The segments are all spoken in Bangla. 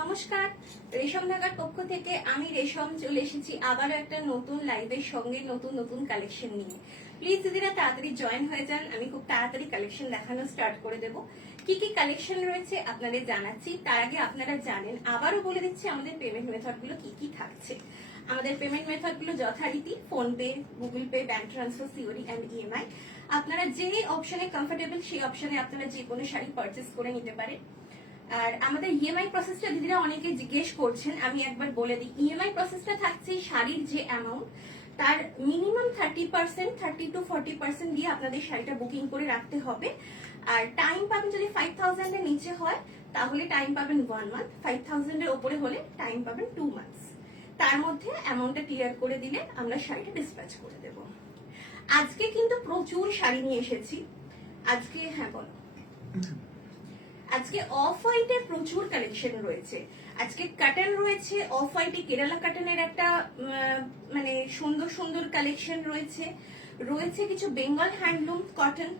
নমস্কার, রেশম ঢাকার পক্ষ থেকে আমি রেশম চলে এসেছি আবারও একটা নতুন লাইভের সঙ্গে নতুন নতুন কালেকশন নিয়ে। প্লিজ দিদিরা তাড়াতাড়ি জয়েন হয়ে যান, আমি খুব তাড়াতাড়ি কালেকশন দেখানো স্টার্ট করে দেবো। কি কি কালেকশন রয়েছে আপনাদের জানাচ্ছি, তার আগে আপনারা জানেন, আবারও বলে দিচ্ছি আমাদের পেমেন্ট মেথড গুলো কি কি থাকছে। আমাদের পেমেন্ট মেথড গুলো যথারীতি PhonePe, Google Pay, bank transfer, COD and EMI. আপনারা যে অপশনে কমফোর্টেবল সেই অপশনে আপনারা যে কোনো শাড়ি পারচেস করে নিতে পারেন। আর আমাদের ইএমআই প্রসেসটা দিদিরা অনেকে জিজ্ঞেস করছেন, আমি একবার বলে দিই। ইএমআই প্রসেসটা থাকছে শাড়ির যে অ্যামাউন্ট তার মিনিমাম 30%, 30 to 40% দিয়ে আপনাদের শাড়িটা বুকিং করে রাখতে হবে। আর টাইম পাবেন যদি 5000 এর নিচে হয় তাহলে টাইম পাবেন 1 মান্থ, 5000 এর উপরে হলে টাইম পাবেন 2 মান্থস। তার মধ্যে অ্যামাউন্টটা ক্লিয়ার করে দিলে আমরা শাড়িটা ডিসপ্যাচ করে দেব। আজকে কিন্তু প্রচুর শাড়ি নিয়ে এসেছি। আজকে হ্যাঁ বলো, আজকে অফ হোয়াইটের প্রচুর কালেকশন রয়েছে। আজকে কাটন রয়েছে, অফ হোয়াইটে কেরালা কাটনের একটা মানে সুন্দর সুন্দর কালেকশন রয়েছে। রয়েছে কিছু বেঙ্গল হ্যান্ডলুম কটন,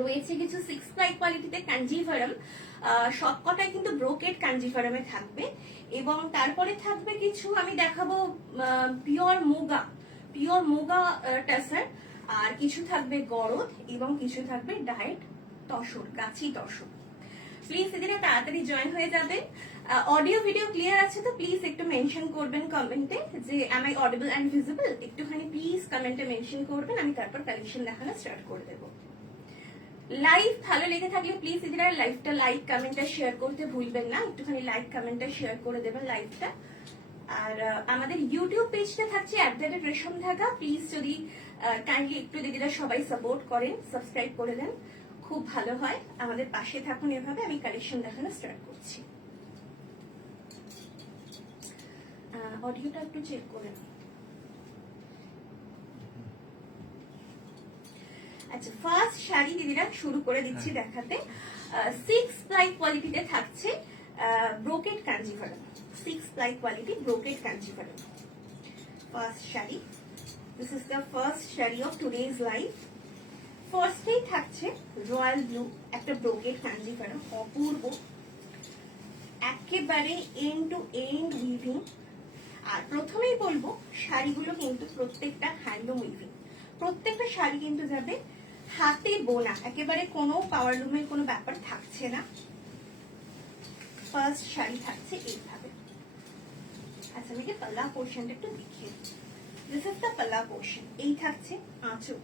রয়েছে কিছু 6 প্লাই কোয়ালিটিতে কাঞ্জিভারম, সবকটাই কিন্তু ব্রোকেড কাঞ্জিভারমে থাকবে। এবং তারপরে থাকবে কিছু আমি দেখাবো পিওর মুগা টাসার, আর কিছু থাকবে গরদ এবং কিছু থাকবে diet tussar, Gachhi tussar. Please দিদিরা তাড়াতাড়ি জয়েন হয়ে যাবে। অডিও ভিডিও ক্লিয়ার আছে তো প্লিজ একটু মেনশন করবেন কমেন্টে যে am I audible and visible, একটুখানি প্লিজ কমেন্টে মেনশন করবেন, আমি তারপর কালেকশন দেখানো স্টার্ট করে দেব। লাইভ ভালো লেগে থাকলে প্লিজ দিদিরা লাইভটা লাইক কমেন্টটা শেয়ার করতে ভুলবেন না, একটুখানি লাইক কমেন্টটা শেয়ার করে দেবেন লাইভটা। আর আমাদের ইউটিউব পেজটা থাকছে রেশম ঢাকা, প্লিজ যদি কাইন্ডলি একটু দিদিরা সবাই সাপোর্ট করেন, সাবস্ক্রাইব করে দেন, খুব ভালো হয়। আমাদের পাশে থাকুন এভাবে। আমি কালেকশন দেখানো স্টার্ট করছি। অডিওটা একটু চেক করে নিন। আচ্ছা, ফার্স্ট শাড়ি দিদিরা শুরু করে দিচ্ছি দেখাতে। 6 প্লাই কোয়ালিটিতে থাকছে brocade Kanjivaram, 6 ply quality brocade Kanjivaram. First sari, this is the first sari of today's live. ফার্স্টেই থাকছে রয়্যাল ব্লু, একটা ব্রোকেড কাঞ্জিভারম, অপূর্ব, একেবারে এন্ড টু এন্ড উইভিং। আর প্রথমেই বলবো শাড়িগুলো কিন্তু প্রত্যেকটা হ্যান্ডলুম উইভিং, প্রত্যেকটা শাড়ি কিন্তু যাবে হাতে বোনা, একেবারে কোনো পাওয়ার লুমের কোনো ব্যাপার থাকছে না। ফার্স্ট শাড়ি থাকছে এইভাবে। আচ্ছা, আমি পাল্লা পোর্শনটা একটু দেখিয়ে দিই। দিস ইজ দ্য পাল্লা পোর্শন। এই থাকছে আঁচল,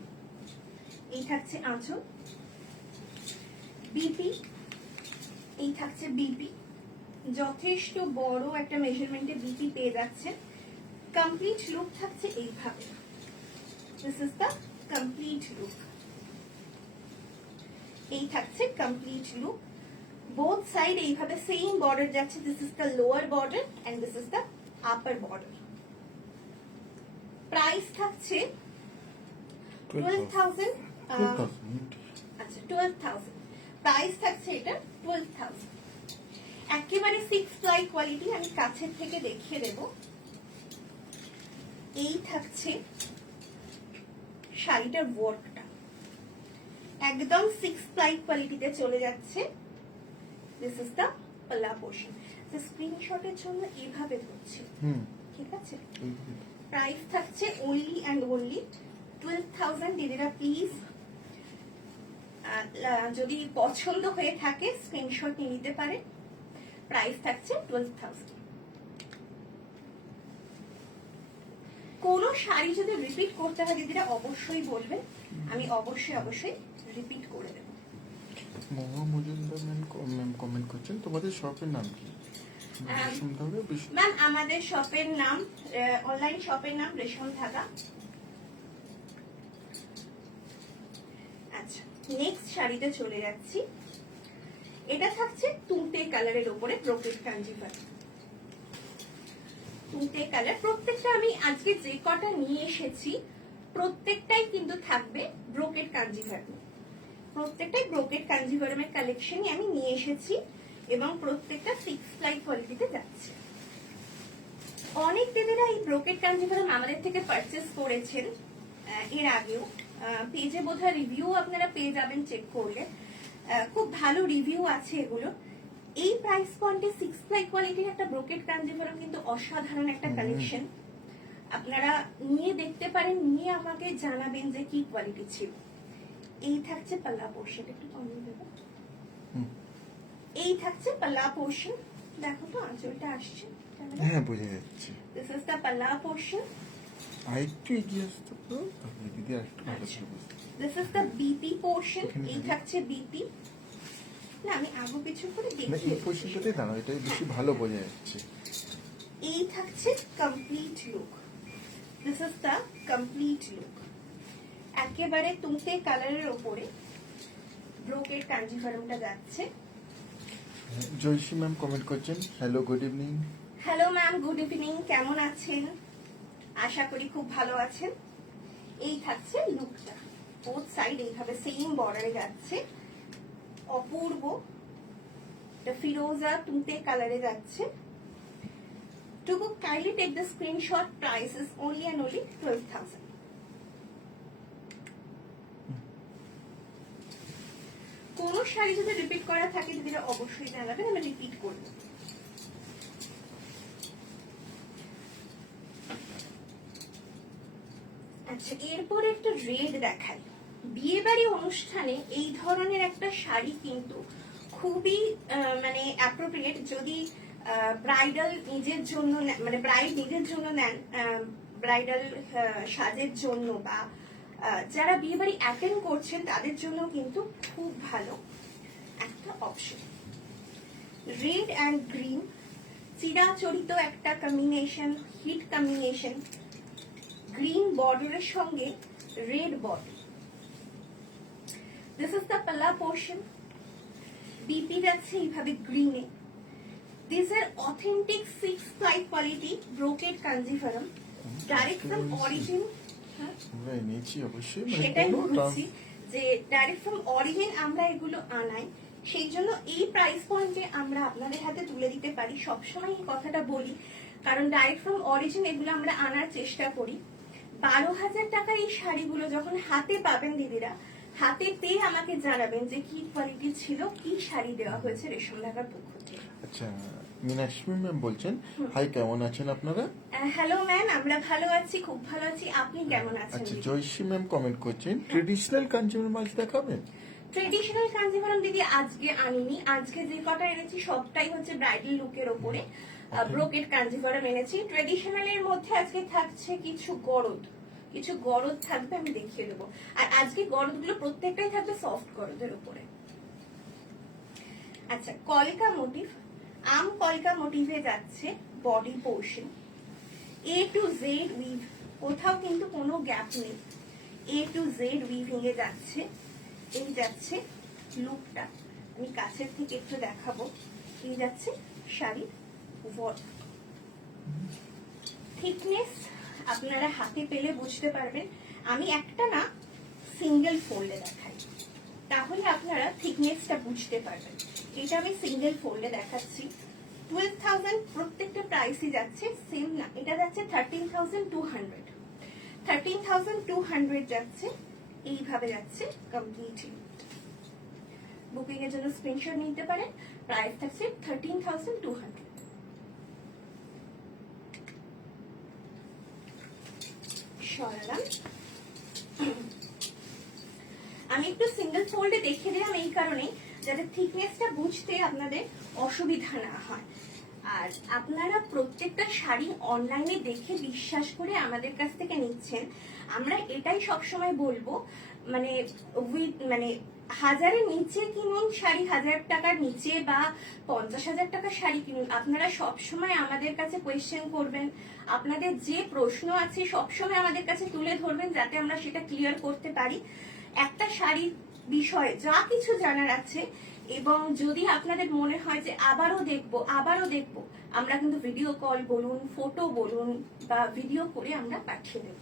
এই থাকছে আঁচল, বিপি, এই থাকছে বিপি, যথেষ্ট বড় একটা মেজারমেন্টে বিপি পেয়ে যাচ্ছে। কমপ্লিট লুক থাকছে এইভাবে। This is the complete look. এই থাকছে কমপ্লিট লুক। বোথ সাইড এইভাবে সেম বর্ডার যাচ্ছে। This is the lower border and this is the upper border. Price থাকছে 12,000। আচ্ছা, 12,000 প্রাইস থাকছে এটা, 12,000। একেবারে 6 প্লাই কোয়ালিটি, আমি কাছের থেকে দেখিয়ে দেব। এই থাকছে শাড়িটার ওয়ার্কটা, একদম 6 প্লাই কোয়ালিটিতে চলে যাচ্ছে। দিস ইজ দ্য পাল্লা পোর্শন। স্ক্রিনশটের জন্য এইভাবে হচ্ছে, ঠিক আছে। প্রাইস থাকছে অনলি অ্যান্ড অনলি 12,000। দিদিরা প্লিজ যদি পছন্দ হয়ে থাকে স্ক্রিনশট নিয়ে নিতে পারে। প্রাইস থাকছে 12,000। কোন শাড়ি যদি রিপিট করতে হয় দিদিরা অবশ্যই বলবেন, আমি অবশ্যই রিপিট করে দেব। মহা মজুমদার ম্যাম কমেন্ট করছেন, তোমাদের শপের নাম কি? ম্যাম আমাদের শপের নাম, অনলাইন শপের নাম রেশম ঢাকা। আচ্ছা, নেক্সট শাড়িতে চলে যাচ্ছি। এটা থাকছে তুঁতে কালারের উপরে ব্রোকেড কাঞ্জিভারম, তুঁতে কালার। প্রত্যেকটা আমি আজকে যে কটা নিয়ে এসেছি প্রত্যেকটাই কিন্তু থাকবে ব্রোকেড কাঞ্জিভারম, প্রত্যেকটাই ব্রোকেড কাঞ্জিভারমের কালেকশনই আমি নিয়ে এসেছি এবং প্রত্যেকটা 6 প্লাই কোয়ালিটিতে যাচ্ছে। অনেক দিদিরা এই ব্রোকেড কাঞ্জিভারম আমাদের থেকে পারচেস করেছেন এর আগেও। পেজে বোধহয় রিভিউ আপনারা পেয়ে যাবেন চেক করলে, খুব ভালো রিভিউ আছে এগুলো। এই প্রাইস পয়েন্টে 6 প্লাই কোয়ালিটির একটা ব্রোকেড কাঞ্জিভারম কিন্তু অসাধারণ একটা কালেকশন। আপনারা নিয়ে দেখতে পারেন, নিয়ে আমাকে জানাবেন যে কি কোয়ালিটি ছিল। এই থাকছে পাল্লা পোর্শন, একটু কমিয়ে দেবো। এই থাকছে পাল্লা পোর্শন, দেখো তো আঁচলটা আসছে। হ্যাঁ বোঝা যাচ্ছে। দিস ইজ দ্য পাল্লা পোর্শন। আরেকটু এগিয়ে আসতে পারো তাহলে দিদি আরেকটু ভালো করে বুঝতে পারবে। This is the BP portion. এখানে এই থাকছে বিপি। না আমি আগু পিছু করে না দেখি। এই পজিশনটাতে দাঁড়াও, এটাই বেশি ভালো বোঝা যাচ্ছে। এই থাকছে complete look. This is the complete look. একেবারে তুঁতে কালারের ওপরে ব্রোকেড কাঞ্জিভারমটা যাচ্ছে। জয়শ্রী ম্যাম কমেন্ট করছেন, hello good evening. Hello ma'am, good evening, কেমন আছেন? আশা করি খুব ভালো আছেন। এই থাকছে লুকটা, বোথ সাইড এইভাবে সেম বর্ডারে যাচ্ছে, অপূর্ব। এটা ফিরোজা তুঁতে কালারে যাচ্ছে। To book kindly take the screenshot, price is only and only 12,000। কোন শাড়ি যদি রিপিট করা থাকে দিদিরা অবশ্যই জানাবেন, আমি রিপিট করব। আচ্ছা, এরপর একটা রেড দেখাই। বিয়ে বাড়ি অনুষ্ঠানে এই ধরনের একটা শাড়ি কিন্তু খুবই মানে অ্যাপ্রোপ্রিয়েট। যদি ব্রাইডাল নিজের জন্য মানে ব্রাইড নিজের জন্য নেন, ব্রাইডাল সাজের জন্য, বা যারা বিয়ে বাড়ি অ্যাটেন্ড করছেন তাদের জন্য কিন্তু খুব ভালো একটা অপশন। রেড অ্যান্ড গ্রিন চিরাচরিত একটা কম্বিনেশন, হিট কম্বিনেশন। গ্রিন বর্ডারের সঙ্গে red border. This is the পাল্লা পোর্শন। বিপি যাচ্ছে এইভাবে গ্রিনে। This are authentic 6 ply quality brocade Kanjivaram, direct from origin. আমরা এনেছি অবশ্যই, সেটাই বলছি যে ডাইরেক্ট ফ্রম অরিজিন আমরা এগুলো আনাই, সেই জন্য এই প্রাইস পয়েন্টে আমরা আপনাদের হাতে তুলে দিতে পারি। সবসময় এই কথাটা বলি, কারণ ডাইরেক্ট ফ্রম অরিজিন এগুলো আমরা আনার চেষ্টা করি। 12,000 টাকার এই শাড়িগুলো যখন হাতে পাবেন দিদিরা, হাতে পেয়ে আমাকে জানাবেন যে কি কোয়ালিটি ছিল, কি শাড়ি দেওয়া হয়েছে রেশম ঢাকার পক্ষ থেকে। আচ্ছা, মীনাক্ষী ম্যাম বলছেন, হাই কেমন আছেন আপনারা? হ্যালো ম্যাম, আমরা ভালো আছি, খুব ভালো আছি। আপনি কেমন আছেন? আচ্ছা, জয়শ্রী ম্যাম কমেন্ট করছেন, ট্রেডিশনাল কাঞ্জিভারম মাছ দেখাবেন? ট্রেডিশনাল কাঞ্জিভারম দিদি আজকে আনিনি। আজকে যে কটা এনেছি সবটাই হচ্ছে ব্রাইডাল লুকের ওপরে ব্রোকেড কাঞ্জিভারম এনেছি। ট্রেডিশনাল এর মধ্যে আজকে থাকছে কিছু গরদ, কিছু গরদ থাকবে, আমি দেখিয়ে দেবো। আর আজকে গরদ গুলো প্রত্যেকটাই থাকবে সফট গরদের উপরে। আচ্ছা, কলকা মোটিভ, আম কলকা মোটিভে যাচ্ছে body portion. A to Z we've, কোথাও কিন্তু কোনো গ্যাপ নেই। এ টু জেড উইভিং এ যাচ্ছে। এই যাচ্ছে লুকটা, আমি কাছের থেকে একটু দেখাবো। এই যাচ্ছে শাড়ির ওয়ার্ক, থিকনেস আপনারা হাতে পেলে বুঝতে পারবেন। আমি একটা না সিঙ্গেল ফোল্ডে দেখাই, তাহলে আপনারা থিকনেসটা বুঝতে পারবেন। এটা আমি সিঙ্গেল ফোল্ডে দেখাচ্ছি। 12,000 প্রত্যেকটা প্রাইসই যাচ্ছে সেম না, এটা যাচ্ছে 13,200। 13,200 যাচ্ছে, এইভাবে যাচ্ছে কমপ্লিটলি। বুকিং এর জন্য স্ক্রিনশট নিতে পারেন। প্রাইস থাকছে 13,200। সরালাম। আমি একটু সিঙ্গেল ফোল্ডে দেখিয়ে দিলাম এই কারণে যাতে থিকনেসটা বুঝতে আপনাদের অসুবিধা না হয়। আর আপনারা প্রত্যেকটা শাড়ি অনলাইনে দেখে বিশ্বাস করে আমাদের কাছ থেকে নিচ্ছেন। আমরা এটাই সবসময় বলবো, মানে মানে 1000-এর নিচে কিনুন শাড়ি, 1000 টাকার নিচে বা 50,000 টাকার শাড়ি কিনুন। আপনারা সবসময় আমাদের কাছে কোয়েশ্চেন করবেন, আপনাদের যে প্রশ্ন আছে সবসময় আমাদের কাছে তুলে ধরবেন, যাতে আমরা সেটা ক্লিয়ার করতে পারি। একটা শাড়ির বিষয়ে যা কিছু জানার আছে, এবং যদি আপনাদের মনে হয় যে আবারও দেখবো, আমরা কিন্তু ভিডিও কল বলুন, ফটো বলুন, বা ভিডিও করে আমরা পাঠিয়ে দেব।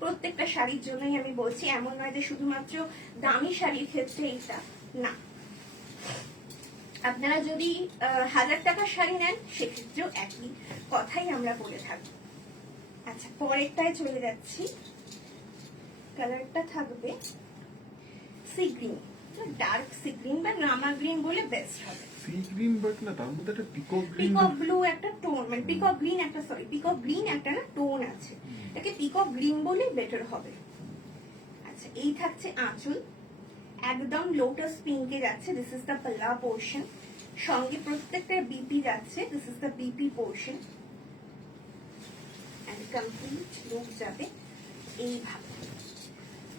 প্রত্যেকটা শাড়ির জন্যই আমি বলছি, এমন নয় যে শুধুমাত্র দামি শাড়ির ক্ষেত্রে এটা না। আপনারা যদি 1000 টাকার শাড়ি নেন সেক্ষেত্রেও একই কথাই আমরা বলে থাকবো। আচ্ছা, পরেরটায় চলে যাচ্ছি। কালারটা থাকবে sea green. Dark sea green বা নামা গ্রিন বলে বেস্ট হবে। সি গ্রিন বাট না, তার মধ্যে একটা পিকক গ্রিন। পিকক ব্লু একটা টোন, মানে পিকক গ্রিন একটা, সরি পিকক গ্রিন একটা না টোন আছে, এটাকে পিকক গ্রিন বলেই বেটার হবে। আচ্ছা, এই থাকছে আঁচল, একদম লোটাস পিঙ্কে যাচ্ছে, দিস ইজ দ্য পাল্লা পোর্শন, সঙ্গে প্রত্যেকটা বিপি যাচ্ছে, this is the BP portion, and complete look যাবে এইভাবে।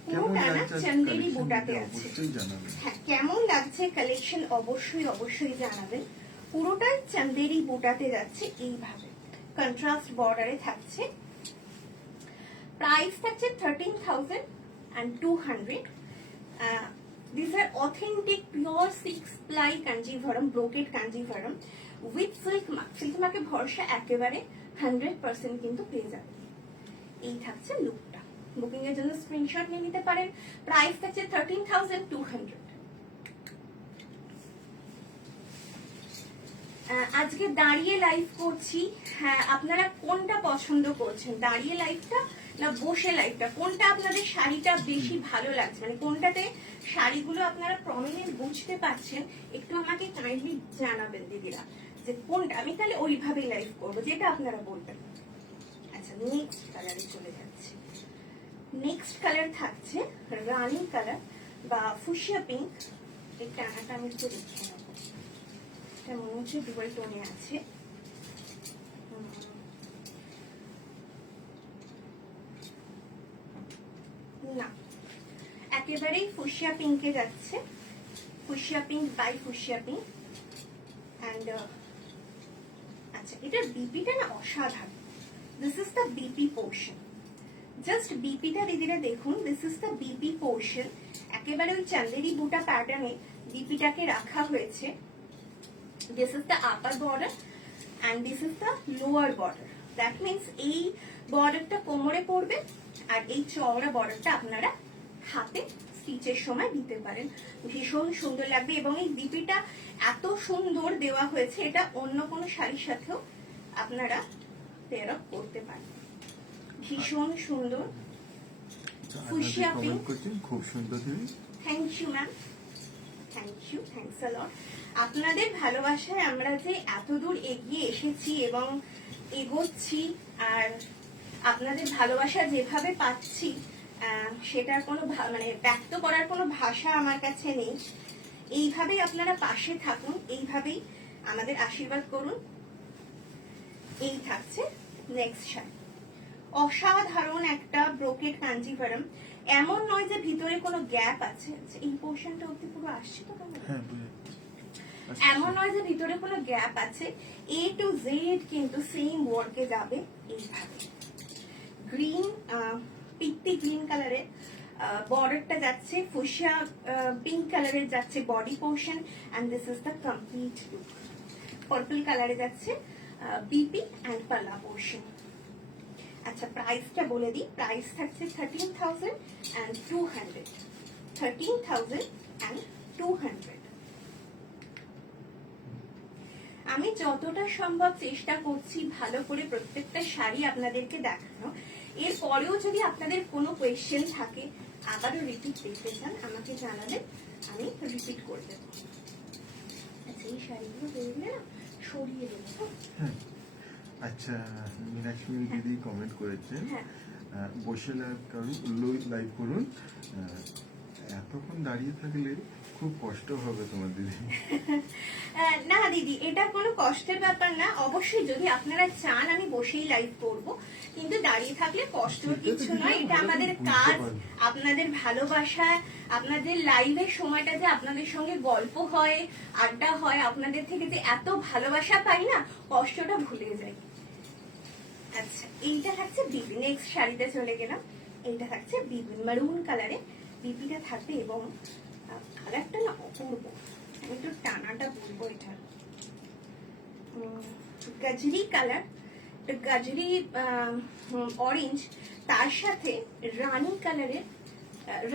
পুরোটা না চন্দেরি বুটাতে আছে। অবশ্যই জানাবেন। হ্যাঁ, কেমন লাগছে কালেকশন অবশ্যই অবশ্যই জানাবেন। পুরোটাই চন্দেরি বুটাতে যাচ্ছে এইভাবে, কন্ট্রাস্ট বর্ডারে থাকছে। প্রাইস থাকছে 13,200। These are authentic pure 6-ply Kanjivaram, brocade Kanjivaram with silk mark. Silk মার্কে ভরসা একেবারে 100% কিন্তু পেয়ে যাবে। এই থাকছে লুকটা। বুকিং এর জন্য স্ক্রিনশট নিয়ে নিতে পারেন। প্রাইস থাকছে 13,200। আজকে দাঁড়িয়ে লাইভ করছি। হ্যাঁ, আপনারা কোনটা পছন্দ করছেন, দাঁড়িয়ে লাইভটা না বসে লাইভটা, কোনটা আপনাদের শাড়িটা বেশি ভালো লাগছে, মানে কোনটাতে শাড়িগুলো আপনারা প্রমিনেন্ট বুঝতে পারছেন, একটু আমাকে কাইন্ডলি জানাবেন দিদিরা যে কোনটা। আমি তাহলে ওইভাবেই লাইভ করবো যেটা আপনারা বলবেন। আচ্ছা, নেক্সট কালারে চলে যাচ্ছে। নেক্সট কালার থাকছে রানি কালার বা ফুশিয়া পিঙ্ক। এই টানাটা আমি একটু দেখে নেবো, এটা মনে হচ্ছে ডুয়েল টোনে আছে। না, একেবারেই ফুশিয়া পিঙ্কে যাচ্ছে, fuchsia pink by fuchsia pink. And আচ্ছা, এটার বিপিটা না অসাধারণ। This is the BP portion, just বিপিটা দিদিরা দেখুন, this is the BP portion. একেবারে ওই চান্দেরি বুটা প্যাটার্নে বিপিটাকে রাখা হয়েছে। This is the upper border and this is the lower border. That means এই বর্ডারটা কোমরে পড়বে আর এই চওড়া বর্ডারটা আপনারা হাতে স্টিচের সময় দিতে পারেন, ভীষণ সুন্দর লাগবে। এবং এই বিপিটা এত সুন্দর দেওয়া হয়েছে, এটা অন্য কোনো শাড়ির সাথেও আপনারা পেয়ার আপ করতে পারেন, ভীষণ সুন্দর। ফুশিয়া পিঙ্ক, খুব সুন্দর দিদি। Thank you ma'am, thank you, thanks a lot. আপনাদের ভালোবাসায় আমরা যে এত দূর এগিয়ে এসেছি এবং এগোচ্ছি, আর আপনাদের ভালোবাসা যেভাবে পাচ্ছি সেটার কোনো মানে ব্যক্ত করার কোনো ভাষা আমার কাছে নেই। এইভাবেই আপনারা পাশে থাকুন, এইভাবেই আমাদের আশীর্বাদ করুন। এই থাকছে নেক্সট শাড়ি, অসাধারণ একটা ব্রোকেড কাঞ্জিভরম। এমন নয় যে ভিতরে কোনো গ্যাপ আছে, এই পোর্শনটা অব্দি পুরো আসছে তো কেমন, হ্যাঁ, এমন নয় যে ভিতরে কোনো গ্যাপ আছে। এ টু জেড কিন্তু সেম ওয়ার্কে যাবে এইভাবে। গ্রিন, পিত্তি গ্রিন কালারের বর্ডারটা যাচ্ছে, ফুশিয়া পিঙ্ক কালারের যাচ্ছে body portion and this is the complete look. Purple কালারে যাচ্ছে বিপি এন্ড পাল্লা পোর্শন। আচ্ছা, প্রাইসটা বলে দিই, প্রাইস থাকছে 13,200। 13,200। আমি যতটা সম্ভব চেষ্টা করছি ভালো করে প্রত্যেকটা শাড়ি আপনাদেরকে দেখানো। এর পরেও যদি আপনাদের কোনো কোয়েশ্চেন থাকে, আবারও রিপিট দেখতে চান, আমাকে জানালে আমি রিপিট করে দেবো। আচ্ছা, এই শাড়িগুলো দেখলে না সরিয়ে দেবো। হ্যাঁ। আচ্ছা, মীনাক্ষী দিদি কমেন্ট করেছেন, বসে লাইভ করুন, লাইভ করুন, এতক্ষণ দাঁড়িয়ে থাকলে খুব কষ্ট হবে তোমার দিদি। না দিদি, এটা কোনো কষ্টের ব্যাপার না। অবশ্যই যদি আপনারা চান আমি বসেই লাইভ করব, কিন্তু দাঁড়িয়ে থাকলে কষ্টর কিছু নয়। এটা আমাদের কাজ, আপনাদের ভালোবাসা, আপনাদের লাইভের সময়টা যে আপনাদের সঙ্গে গল্প হয়, আড্ডা হয়, আপনাদের থেকে যে এত ভালোবাসা পাই না, কষ্টটা ভুলে যাই। আচ্ছা, এইটা থাকছে বিপি। নেক্সট শাড়িতে চলে গেলাম। এইটা থাকছে বিপি, মারুন কালারে বিপিটা থাকবে এবং কালারটা না অপূর্ব। আমি একটু টানাটা বলবো, এটা গাজরি কালার, গাজরি অরেঞ্জ, তার সাথে রানী কালারের,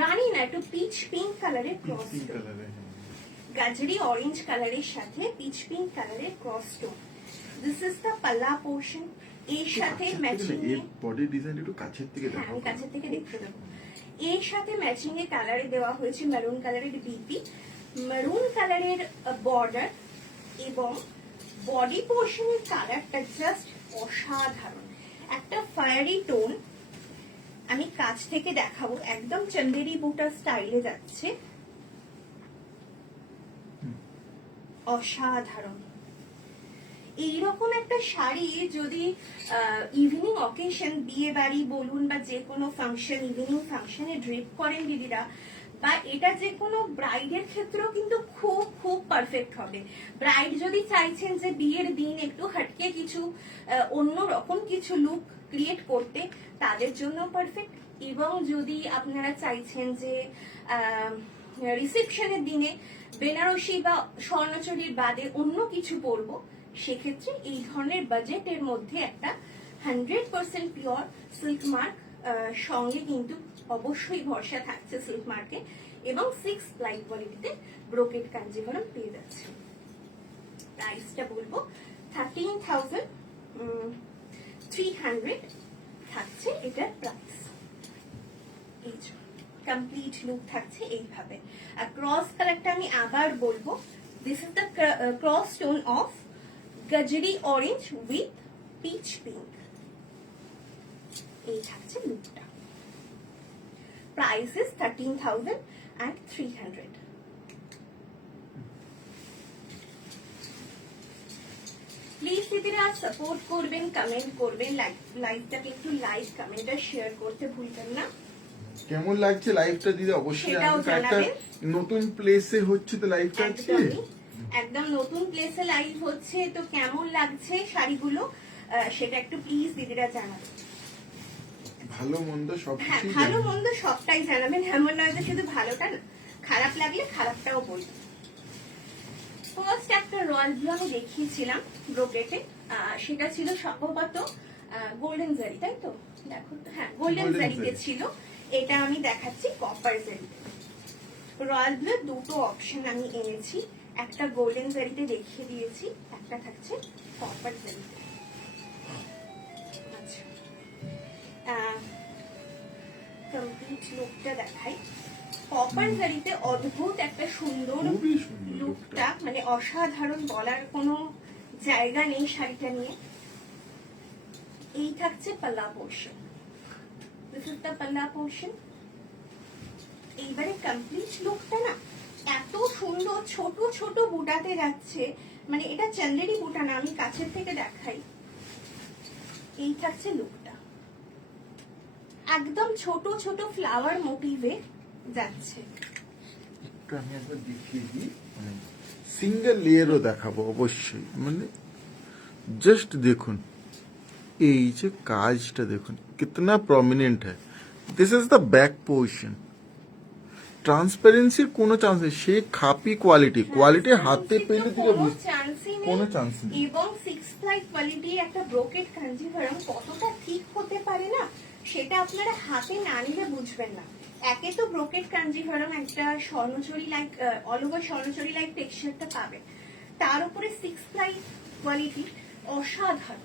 রানী না একটু পিচ পিঙ্ক কালারের ক্রস টোন, গাজরি অরেঞ্জ কালারের সাথে পিচ পিঙ্ক কালারের cross tone. This is the পাল্লা পোর্শন। এর সাথে ম্যাচিং, এর বডি ডিজাইন একটু কাছের থেকে হ্যাঁ আমি কাছের থেকে দেখতে দেবো। এর সাথে ম্যাচিং এ কালারে দেওয়া হয়েছে মেরুন কালারের বিপি, মেরুন কালারের বর্ডার এবং বডি পোর্শনের কালারটা জাস্ট অসাধারণ, একটা ফায়ারি টোন। আমি কাছ থেকে দেখাবো, একদম চন্দেরি বুটা স্টাইলে যাচ্ছে, অসাধারণ। এইরকম একটা শাড়ি যদি ইভিনিং অকেশন, বিয়ে বাড়ি বলুন বা যে কোনো ফাংশন, ইভিনিং ফাংশনে ড্রেপ করেন দিদিরা, বা এটা যে কোনো ব্রাইডের ক্ষেত্রেও কিন্তু খুব খুব পারফেক্ট হবে। ব্রাইড যদি চাইছেন যে বিয়ের দিন একটু হাটকে কিছু অন্য রকম কিছু লুক ক্রিয়েট করতে, তাদের জন্য পারফেক্ট। এবং যদি আপনারা চাইছেন যে রিসেপশনের দিনে বেনারসি বা স্বর্ণচুরির বাদে অন্য কিছু পরবো, সেক্ষেত্রে এই ধরনের বাজেটের মধ্যে একটা 100% পিওর সিল্ক মার্ক সঙ্গে কিন্তু অবশ্যই ভরসা থাকছে সিল্ক মার্কে, এবং 6 প্লাই কোয়ালিটিতে ব্রোকেট কাঞ্জিভরম পেয়ে যাচ্ছে। প্রাইসটা বলবো 13,300 থাকছে এটার প্রাইস। এই কমপ্লিট লুক থাকছে এইভাবে। আর ক্রস কালারটা আমি আবার বলবো, this is the cross tone of gajri orange with peach pink. এই থাকছে লুকটা। Price is 13,300। প্লিজ দিদিরা সাপোর্ট করবেন, কমেন্ট করবেন, লাইভটাকে একটু লাইক কমেন্ট আর শেয়ার করতে ভুলবেন না। কেমন লাগছে লাইভটা দিদি অবশ্যই সেটাও আমাকে একটা জানাবেন। নতুন প্লেসে হচ্ছে তো লাইভটা আজকে। একদম নতুন প্লেসে লাইভ হচ্ছে, তো কেমন লাগছে শাড়িগুলো সেটা একটু প্লিজ দিদিরা জানাবেন। ভালো মন্দ হ্যাঁ, সবকিছু ভালো মন্দ সবটাই জানাবেন, এমন নয় যে শুধু ভালোটা না, খারাপ লাগলে খারাপটাও বলবেন। ফার্স্ট একটা রয়্যাল ব্লু আমি দেখিয়েছিলাম ব্রোকেটে, সেটা ছিল সম্ভবত গোল্ডেন জারি, তাই তো? দেখো তো, হ্যাঁ গোল্ডেন Golden জারিতে zari। ছিল। এটা আমি দেখাচ্ছি কপার জারিতে। রয়্যাল ব্লু দুটো অপশন আমি এনেছি, একটা গোল্ডেন জারিতে দেখিয়ে দিয়েছি, একটা থাকছে কপার জারিতে। আচ্ছা, কমপ্লিট লুকটা দেখাই। কপার জারিতে অদ্ভুত একটা সুন্দর খুবই সুন্দর লুকটা, মানে অসাধারণ, বলার কোনো জায়গা নেই শাড়িটা নিয়ে। এই থাকছে পাল্লা পোর্শন, দিস ইজ দ্য পাল্লা পোর্শন। এইবারে কমপ্লিট লুকটা না এত সুন্দর, ছোট ছোট বুটাতে যাচ্ছে, মানে এটা চন্দেরি বুটা না, আমি কাছের থেকে দেখাই। এই থাকছে লুকটা, একদম ছোট ছোট ফ্লাওয়ার মোটিভে যাচ্ছে। একটু আমি একবার দেখিয়ে দিই, মানে সিঙ্গেল লেয়ারও দেখাবো অবশ্যই, মানে জাস্ট দেখুন এই যে কাজটা দেখুন কিতনা প্রমিনেন্ট হ্যায়। This is the back portion, ট্রান্সপারেন্সির কোনো চান্স নেই, সে খাপি কোয়ালিটি, কোয়ালিটি হাতে পেলে দিকে কোনো বুঝতে চান্সই নেই। কোনো চান্স নেই। এবং 6 প্লাই কোয়ালিটির একটা ব্রোকেট কাঞ্জিভারম কতটা ঠিক হতে পারে না, সেটা আপনারা হাতে না নিলে বুঝবেন না। একে তো ব্রোকেট কাঞ্জিভারম একটা Swarnachari like, all over Swarnachari like টেক্সচারটা পাবেন, তার উপরে 6 প্লাই কোয়ালিটি, অসাধারণ।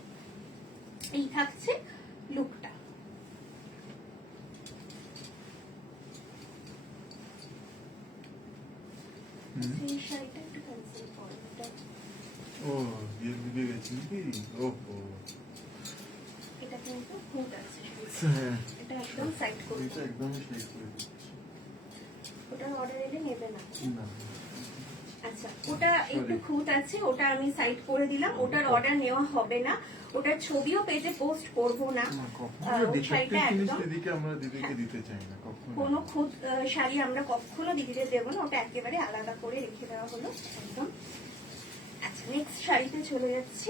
এই থাকছে লুকটা। এই শাড়িটা একটু ক্যান্সেল করো, ও বিয়ের দিকে গেছি নাকি? ওহো, এটা কিন্তু খুব আছে, হ্যাঁ এটা একদম সাইড করো, এটা একদমই শেষ করে দিচ্ছি। ওটার অর্ডার এলে নেবে না। না আচ্ছা, ওটা একটু খুঁত আছে, ওটা আমি সাইড করে দিলাম, ওটার অর্ডার নেওয়া হবে না, ওটার ছবিও পেজে পোস্ট করব না। না, কখনো ওই শাড়িটা ডিফেক্টিভ জিনিস একদম দিদিকে আমরা দিদিকে দিতে চাই না কখনো। কোনো খুঁত শাড়ি আমরা কখনো দিদিদের দেবো না, ওটা একেবারে আলাদা করে রেখে দেওয়া হলো একদম। আচ্ছা, নেক্সট শাড়িতে চলে যাচ্ছি।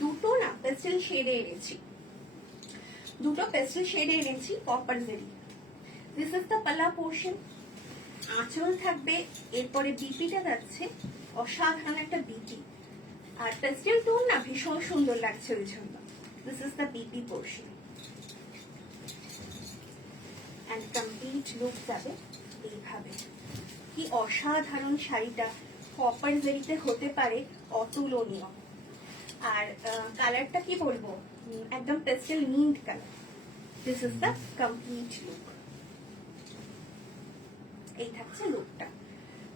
দুটো না পেস্টেল শেডে এনেছি, দুটো পেস্টেল শেডে এনেছি copper Jerry. This is the পাল্লা পোর্শন, আঁচল থাকবে, এরপরে বিপিটা যাচ্ছে, অসাধারণ একটা বিপি, আর পেস্টেল টোন না ভীষণ সুন্দর লাগছে ওই জন্য। This is the BP portion and complete look যাবে এইভাবে। কি অসাধারণ শাড়িটা, কপার জেরিতে হতে পারে অতুলনীয়। আর কালারটা কি বলবো, একদম pastel mint colour. This is the complete look. এই থাকছে লুকটা,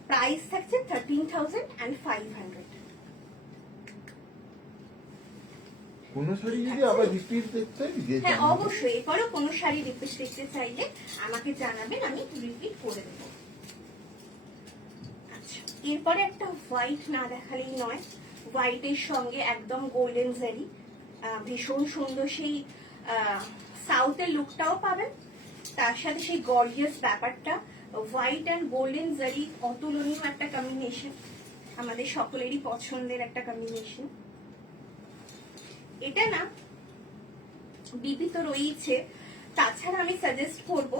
প্রাইস থাকছে 13,500। কোন শাড়ি যদি আবার রিপিট দেখতে চাই যে হ্যাঁ অবশ্যই, এরপরও কোনো শাড়ি রিপিট দেখতে চাইলে আমাকে জানাবেন, আমি রিপিট করে দেবো। আচ্ছা, এরপরে একটা হোয়াইট না দেখালেই নয়, হোয়াইটের সঙ্গে একদম গোল্ডেন জারি, ভীষণ সুন্দর সেই সাউথের লুকটাও পাবেন, তার সাথে সেই গর্জিয়াস ব্যাপারটা, হোয়াইট অ্যান্ড গোল্ডেন জারি অতুলনীয় একটা কম্বিনেশন, আমাদের সকলেরই পছন্দের একটা কম্বিনেশন। এটা না বিপি তো রয়েছে, তাছাড়া আমি সাজেস্ট করব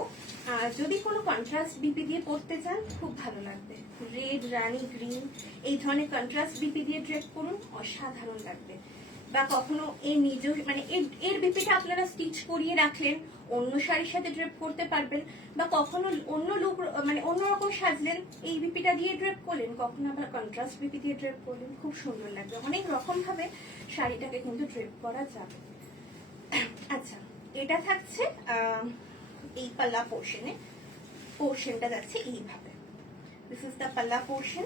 যদি কোনো কন্ট্রাস্ট বিপি দিয়ে পরতে চান খুব ভালো লাগবে, রেড, রানি, গ্রিন এই ধরনের কন্ট্রাস্ট বিপি দিয়ে ড্রেপ করুন, অসাধারণ লাগবে। বা কখনো এই নিজ মানে এর বিপিটা আপনারা স্টিচ করিয়ে রাখলেন, অন্য শাড়ির সাথে ড্রেপ করতে পারবেন, বা কখনো অন্য লুক মানে অন্যরকম সাজলেন, এই বিপিটা দিয়ে ড্রেপ করলেন, কখনো আবার কন্ট্রাস্ট বিপি দিয়ে ড্রেপ করলেন, খুব সুন্দর লাগবে। অনেক রকম ভাবে শাড়িটাকে কিন্তু ড্রেপ করা যাবে। আচ্ছা, এটা থাকছে এই পাল্লা পোর্শনে, পোর্শনটা যাচ্ছে এইভাবে, দিস ইজ দ্য পাল্লা পোর্শন,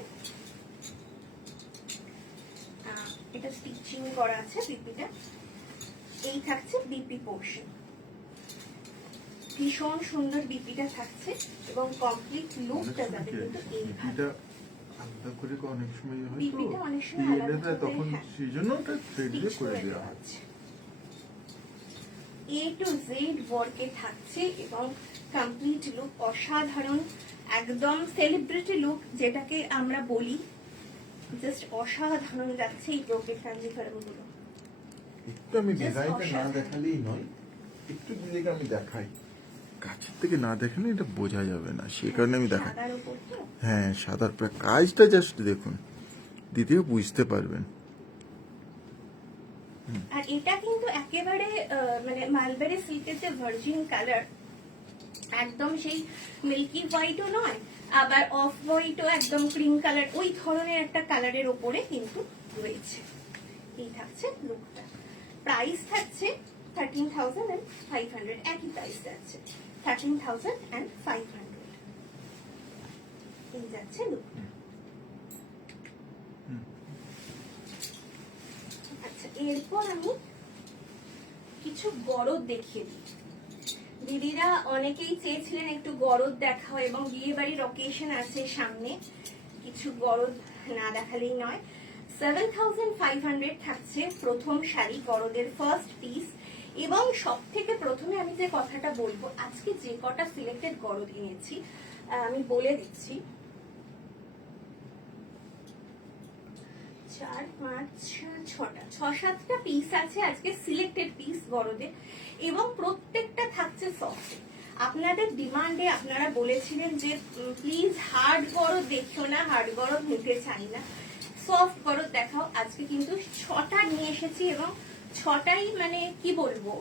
এটা স্টিচিং করা আছে বিপিটা, এই থাকছে বিপি পোর্শন, ভীষণ সুন্দর বিপিটা থাকছে এবং কমপ্লিট লুকটা যাবে কিন্তু এইভাবে। আলাদা করে অনেক সময় হয়তো বিপিটা অনেক সময় আলাদা তখন হ্যাঁ, সেই জন্য ওটা থ্রেড দিয়ে করে দেওয়া হয়। A to Z ওয়ার্কে থাকছে এবং কমপ্লিট লুক অসাধারণ, একদম সেলিব্রিটি লুক যেটাকে আমরা বলি, জাস্ট অসাধারণ যাচ্ছে এই ব্রোকেট কাঞ্জিভারম গুলো। একটু আমি ডিজাইনটা না দেখালেই নয়, একটু যদি আমি দেখাই, কাছের থেকে না দেখালে এটা বোঝা যাবে না, সেই কারণে আমি দেখাই। সাদার উপর তো হ্যাঁ, সাদার পরে কাজটা জাস্ট দেখুন, দিতেও বুঝতে পারবেন। আর এটা কিন্তু একেবারে মানে মালবেরি সিল্কের যে ভার্জিন কালার, একদম সেই মিল্কি হোয়াইটও নয়, আবার অফ হোয়াইটও একদম ক্রিম কালার, ওই ধরনের একটা কালারের ওপরে কিন্তু রয়েছে। এই থাকছে লুকটা, প্রাইস থাকছে 13,500, একই প্রাইস যাচ্ছে 13,500। এই যাচ্ছে লুকটা। আচ্ছা, এরপর আমি কিছু গরদ দেখিয়ে দিই। দিদিরা অনেকেই চেয়েছিলেন একটু গরদ দেখাও, এবং বিয়ে বাড়ির অকেশন আছে সামনে, কিছু গরদ না দেখালেই নয়। 7,500 থাকছে প্রথম শাড়ি, গরদের ফার্স্ট পিস। এবং সব থেকে প্রথমে আমি যে কথাটা বলবো, আজকে যে কটা সিলেক্টেড গরদ এনেছি আমি বলে দিচ্ছি, 4, 5, 6টা 6-7টা পিস আছে আজকে সিলেক্টেড পিস গরদের, এবং প্রত্যেকটা থাকছে সফট। আপনাদের ডিমান্ডে আপনারা বলেছিলেন যে প্লিজ হার্ড গরদ দেখিও না, হার্ড গরদ নিতে চাই না, সফট গরদ দেখাও। আজকে কিন্তু 6টা নিয়ে এসেছি, এবং 6টাই মানে কি বলবো,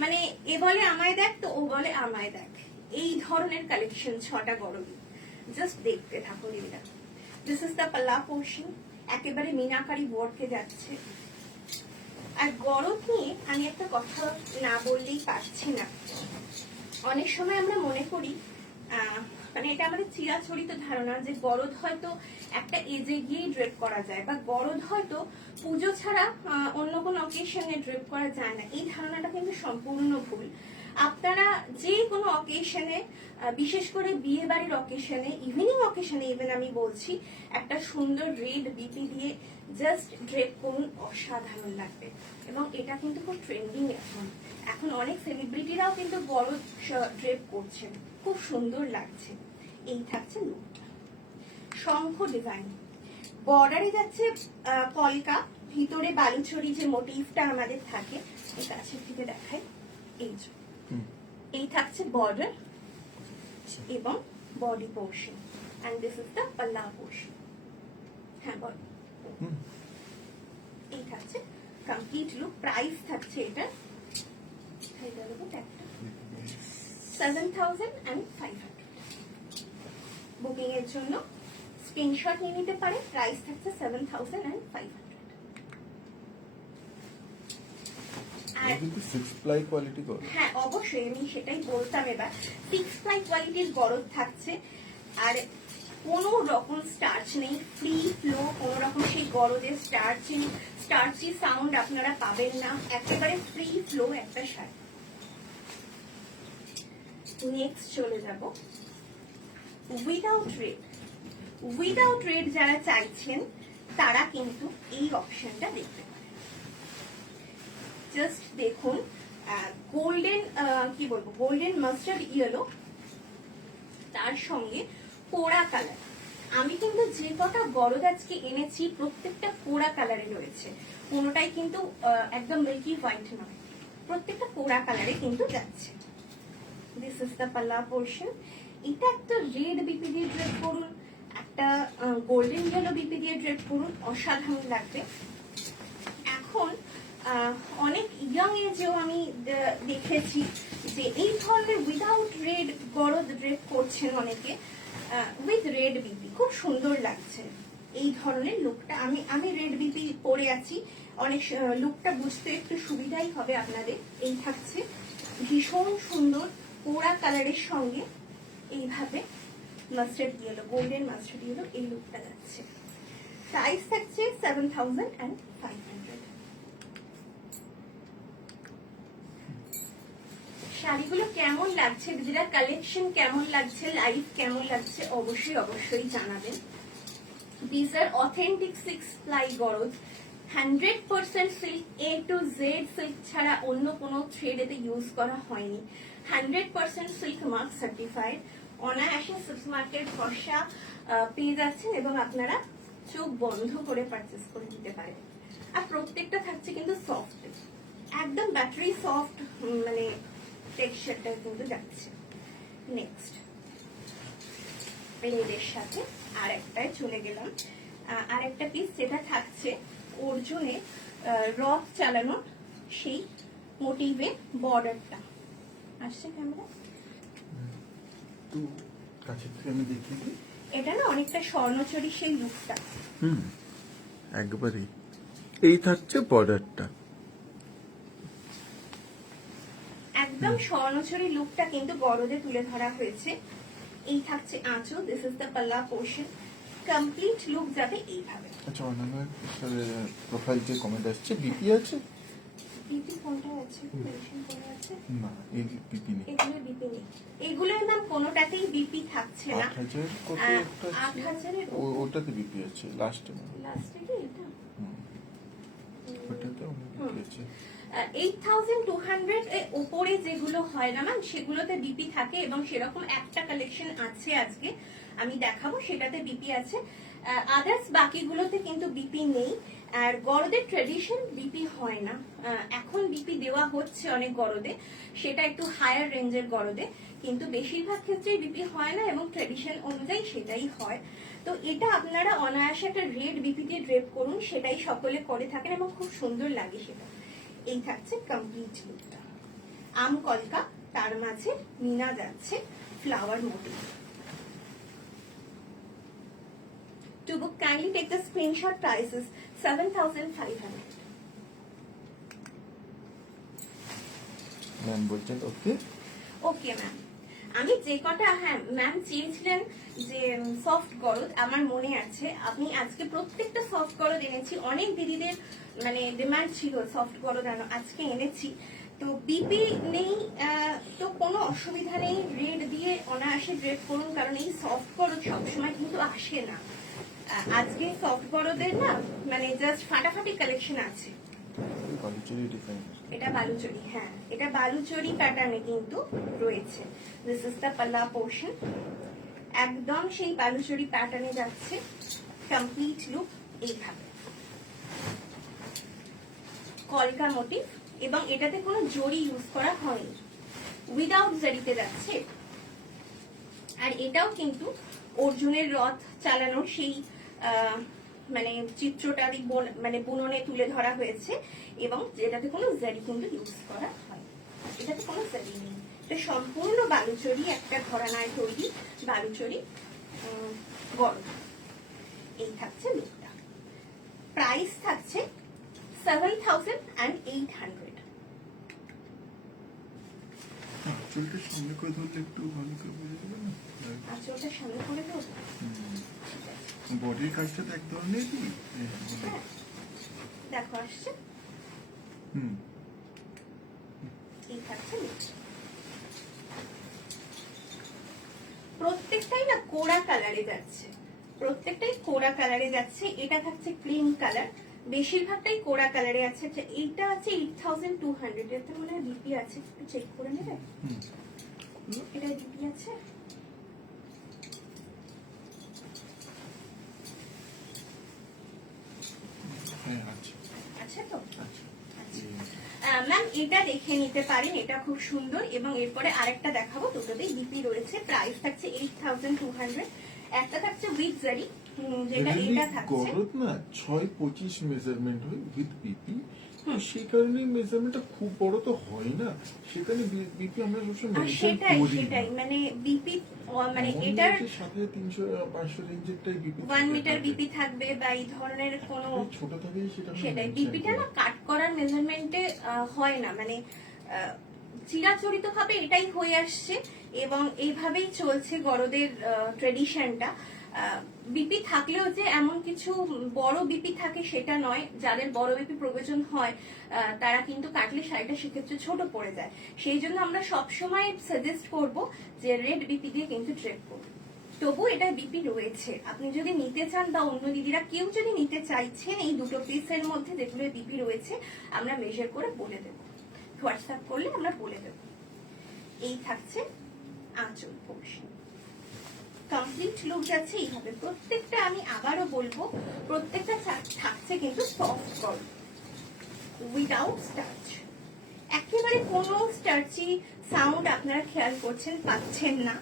মানে এ বলে আমায় দেখ তো ও বলে আমায় দেখ, এই ধরনের কালেকশন 6টা গরদ। জাস্ট দেখতে থাকুন এটা। দিস ইজ দ্য পাল্লা পোর্শন, একেবারে মিনাকারি ওয়ার্কে যাচ্ছে। আর গরদ নিয়ে আমি একটা কথা না বললেই পারছি না। অনেক সময় আমরা মনে করি, মানে এটা আমাদের চিরাচরিত ধারণা যে গরদ হয়তো একটা এজে গিয়ে ড্রেপ করা যায়, বা গরদ হয়তো পুজো ছাড়া অন্য কোনো অকেশনে ড্রেপ করা যায় না। এই ধারণাটা কিন্তু সম্পূর্ণ ভুল। আপনারা যে কোনো অকেশনে, বিশেষ করে বিয়ে বাড়ির অকেশনে, ইভিনিং অকেশনে ইভেন আমি বলছি, একটা সুন্দর রেড বিপি দিয়ে জাস্ট ড্রেপ করুন, অসাধারণ লাগবে। এবং এটা কিন্তু খুব ট্রেন্ডিং এখন, এখন অনেক সেলিব্রিটিরাও কিন্তু বড় ড্রেপ করছেন, খুব সুন্দর লাগছে। এই থাকছে লুকটা, শঙ্খ ডিজাইন, বর্ডারে যাচ্ছে কলকা, ভিতরে বালুচরি যে মোটিভটা আমাদের থাকে, এই কাছের থেকে দেখাই, এই থাকছে বর্ডার এবং body portion, and this is the পাল্লা পোর্শন। হ্যাঁ বডি, এই থাকছে কমপ্লিট লুক। প্রাইস থাকছে এটা 7,500। বুকিং এর জন্য স্ক্রিনশট নিয়ে নিতে পারে। প্রাইস থাকছে 7,500। কিন্তু 6 প্লাই কোয়ালিটি গরদ। হ্যাঁ অবশ্যই, আমি সেটাই বলতাম। এবার 6 প্লাই কোয়ালিটির গরদ থাকছে, আর কোনো রকম স্টার্চ নেই, ফ্রি ফ্লো, কোনো রকম সেই গরদের স্টার্চি সাউন্ড আপনারা পাবেন না, একেবারে ফ্রি ফ্লো একটা শাড়ি। নেক্সট চলে যাব উইদাউট রেড। উইদাউট রেড যারা চাইছেন তারা কিন্তু এই অপশনটা দেখতে পারেন। জাস্ট দেখুন, গোল্ডেন কি বলবো, গোল্ডেন মাস্টার্ড ইয়েলো, তার সঙ্গে পোড়া কালার। আমি কিন্তু যে কটা গরদ আজকে এনেছি প্রত্যেকটা পোড়া কালারে রয়েছে, কোনোটাই কিন্তু একদম মিল্কি হোয়াইট নয়, প্রত্যেকটা পোড়া কালারে কিন্তু যাচ্ছে। দিস ইজ দ্য পাল্লা পোর্শন। এটা একটা রেড বিপি দিয়ে ড্রেপ করুন, একটা গোল্ডেন ইয়েলো বিপি দিয়ে ড্রেপ করুন, অসাধারণ লাগবে। এখন অনেক ইয়ং এজেও আমি দেখেছি যে এই ধরনের উইদাউট রেড গরদ ড্রেপ করছেন অনেকে, উইথ রেড বিপি, খুব সুন্দর লাগছে এই ধরনের লুকটা। আমি রেড বিপি পরে আছি, অনেক লুকটা বুঝতে একটু সুবিধাই হবে আপনাদের। এই থাকছে ভীষণ সুন্দর পোড়া কালারের সঙ্গে এইভাবে mustard yellow, golden mustard yellow, এই লুকটা যাচ্ছে। প্রাইস থাকছে 7,500। শাড়িগুলো কেমন লাগছে, যেটা কালেকশন কেমন লাগছে, লাইভ কেমন লাগছে, অবশ্যই জানাবেন। These are authentic 6 ply গরদ, 100% silk, A to Z silk ছাড়া অন্য কোনো থ্রেড এতে ইউজ করা হয়নি, 100% সিল্ক মার্ক সার্টিফাইড। অনায়াসে সিল্ক মার্কের ভরসা পেয়ে যাচ্ছেন এবং আপনারা চোখ বন্ধ করে পারচেস করে নিতে পারেন। আর প্রত্যেকটা থাকছে কিন্তু সফট, একদম ব্যাটারি সফট, মানে টেক্সচারটা কিন্তু যাচ্ছে। নেক্সট এর সাথে আর একটায় চলে গেলাম, আর একটা পিস যেটা থাকছে অর্জুনে রথ চালানো সেই মোটিভে বর্ডারটা আসছে। ক্যামেরা তো কাছে থেকে আমি দেখি, এটা না অনেকটা স্বর্ণচরী সেই লুকটা। একবারই এই থাকছে বর্ডারটা, একদম স্বর্ণচরী লুকটা কিন্তু গরদে তুলে ধরা হয়েছে। এই থাকছে আঁচল, দিস ইজ দ্য পাল্লা পোর্শন। কমপ্লিট লুক যাবে এইভাবে। আচ্ছা, অন্যান্য প্রোফাইল যে কমেন্ট আসছে, বিপি আছে? বিপি কোনটা আছে? মেনশন করা আছে না, এই বিপি নেই, এগুলো বিপি নেই, এগুলোর নাম কোনোটাতেই বিপি থাকছে না। 8,000 কত একটা আছে? 8,000 এর ওটাতে বিপি আছে, লাস্টে না, লাস্টে কি এটা? ওটাতে অনেক বিপি আছে। 8,200 এর উপরে যেগুলো হয় না ম্যাম, সেগুলোতে বিপি থাকে এবং সেরকম একটা কালেকশন আছে আজকে আমি দেখাবো, সেটাতে বিপি আছে। আদার্স বাকিগুলোতে কিন্তু বিপি নেই। আর গরদের ট্রেডিশন বিপি হয় না, এখন বিপি দেওয়া হচ্ছে অনেক গরদে, সেটা একটু হায়ার রেঞ্জের গরদে, কিন্তু বেশিরভাগ ক্ষেত্রেই বিপি হয় না এবং ট্রেডিশন অনুযায়ী সেটাই হয়। তো এটা আপনারা অনায়াসে একটা রেড বিপি দিয়ে ড্রেপ করুন, সেটাই সকলে করে থাকেন এবং খুব সুন্দর লাগে সেটা। এই থাকছে কমপ্লিট লুকটা। আম কলকা, তার মাঝে মিনা যাচ্ছে flower motive. To book, kindly take the screenshot. Prices 7,500. Ma'am বলছেন ওকে ওকে ম্যাম। আমি যে কটা, হ্যাঁ ম্যাম চেয়েছিলেন যে সফট গরদ, আমার মনে আছে আপনি আজকে প্রত্যেকটা সফট গরদ এনেছি, অনেক দিদিদের মানে ডিমান্ড ছিল সফট গরদ আজকে এনেছি। তো বিপি নেই তো কোনো অসুবিধা নেই, রেড দিয়ে অনায়াসে ড্রেপ করুন, কারণ এই সফট গরদ সবসময় কিন্তু আসে না। আজকে সফট গরদের না মানে জাস্ট ফাটাফাটি কালেকশন আছে। এটা বালুচরি, হ্যাঁ এটা বালুচরি প্যাটার্নে কিন্তু রয়েছে। দিস ইজ দ্য পাল্লা পোর্শন, একদম সেই বালুচরি প্যাটার্নে যাচ্ছে। কমপ্লিট লুক এইভাবে, কলকা মোটিভ, এবং এটাতে কোনো জরি ইউজ করা হয়নি, উইদাউট জারিতে যাচ্ছে। আর এটাও কিন্তু অর্জুনের রথ চালানোর সেই মানে চিত্রটা মানে বুননে তুলে ধরা হয়েছে এবং যেটাতে কোনো জারি কিন্তু ইউজ করা হয়, এটাতে কোনো জারি নেই। এটা সম্পূর্ণ বালুচরি, একটা ঘরানায় তৈরি বালুচরি গরম। এই থাকছে লুকটা। প্রাইস থাকছে 7,800। আঁচলটা সামনে করে ধরলে একটু ভালো করে বোঝা যাবে না? আঁচলটা সামনে করে দেবো। বডির কাজটা তো এক ধরনের হ্যাঁ, দেখো আসছে। এই থাকছে নিচে। প্রত্যেকটাই না কোড়া কালারে যাচ্ছে, প্রত্যেকটাই কোড়া কালারে যাচ্ছে। এটা থাকছে ক্রিম কালার, বেশিরভাগটাই কোড়া কালারে আছে। আচ্ছা এইটা আছে 8200, এতে মনে হয় বিপি আছে, একটু চেক করে নেবে। এটা বিপি আছে? আচ্ছা তো ম্যাম এটা দেখে নিতে পারেন, এটা খুব সুন্দর। এবং এরপরে আরেকটা দেখাবো, দুটোতেই বিপি রয়েছে। প্রাইস থাকছে 8200। একটা থাকছে উইথ জারি, যেটা এটা থাকছে গরদ না 6.25 মেজারমেন্ট হয় উইথ বিপি, সেই কারণে মেজারমেন্টটা খুব বড় তো হয় না, সেখানে বিপি আমরা সবসময় সেটাই মানে বিপি মানে এটার 7300-500 রেঞ্জেরটাই বিপি 1 মিটার বিপি থাকবে বা এই ধরনের কোনো ছোট থাকে সেটাই। বিপিটা না কাট করার মেজারমেন্টে হয় না, মানে চিরাচরিত ভাবে এটাই হয়ে আসছে এবং এইভাবেই চলছে গরদের ট্রেডিশনটা। বিপি থাকলেও যে এমন কিছু বড় বিপি থাকে সেটা নয়, যাদের বড় বিপি প্রয়োজন হয় তারা কিন্তু কাটলে শাড়িটা সেক্ষেত্রে ছোট পড়ে যায়। সেই জন্য আমরা সবসময় সাজেস্ট করব যে রেড বিপি দিয়ে কিন্তু ড্রেপ করুন। তবু এটা বিপি রয়েছে, আপনি যদি নিতে চান বা অন্য দিদিরা কেউ যদি নিতে চাইছেন এই দুটো পিসের মধ্যে যেগুলো বিপি রয়েছে আমরা মেজার করে বলে দেব, হোয়াটসঅ্যাপ করলে আমরা বলে দেব। এই থাকছে আঁচল পোর্শন, কমপ্লিট লুক যাচ্ছে এইভাবে। প্রত্যেকটা আমি আবারও বলবো, প্রত্যেকটা থাকছে কিন্তু সফট গর্ল উইদাউট স্টার্চ। একেবারে কোনো স্টার্চি সাউন্ড আপনারা খেয়াল করছেন পাচ্ছেন না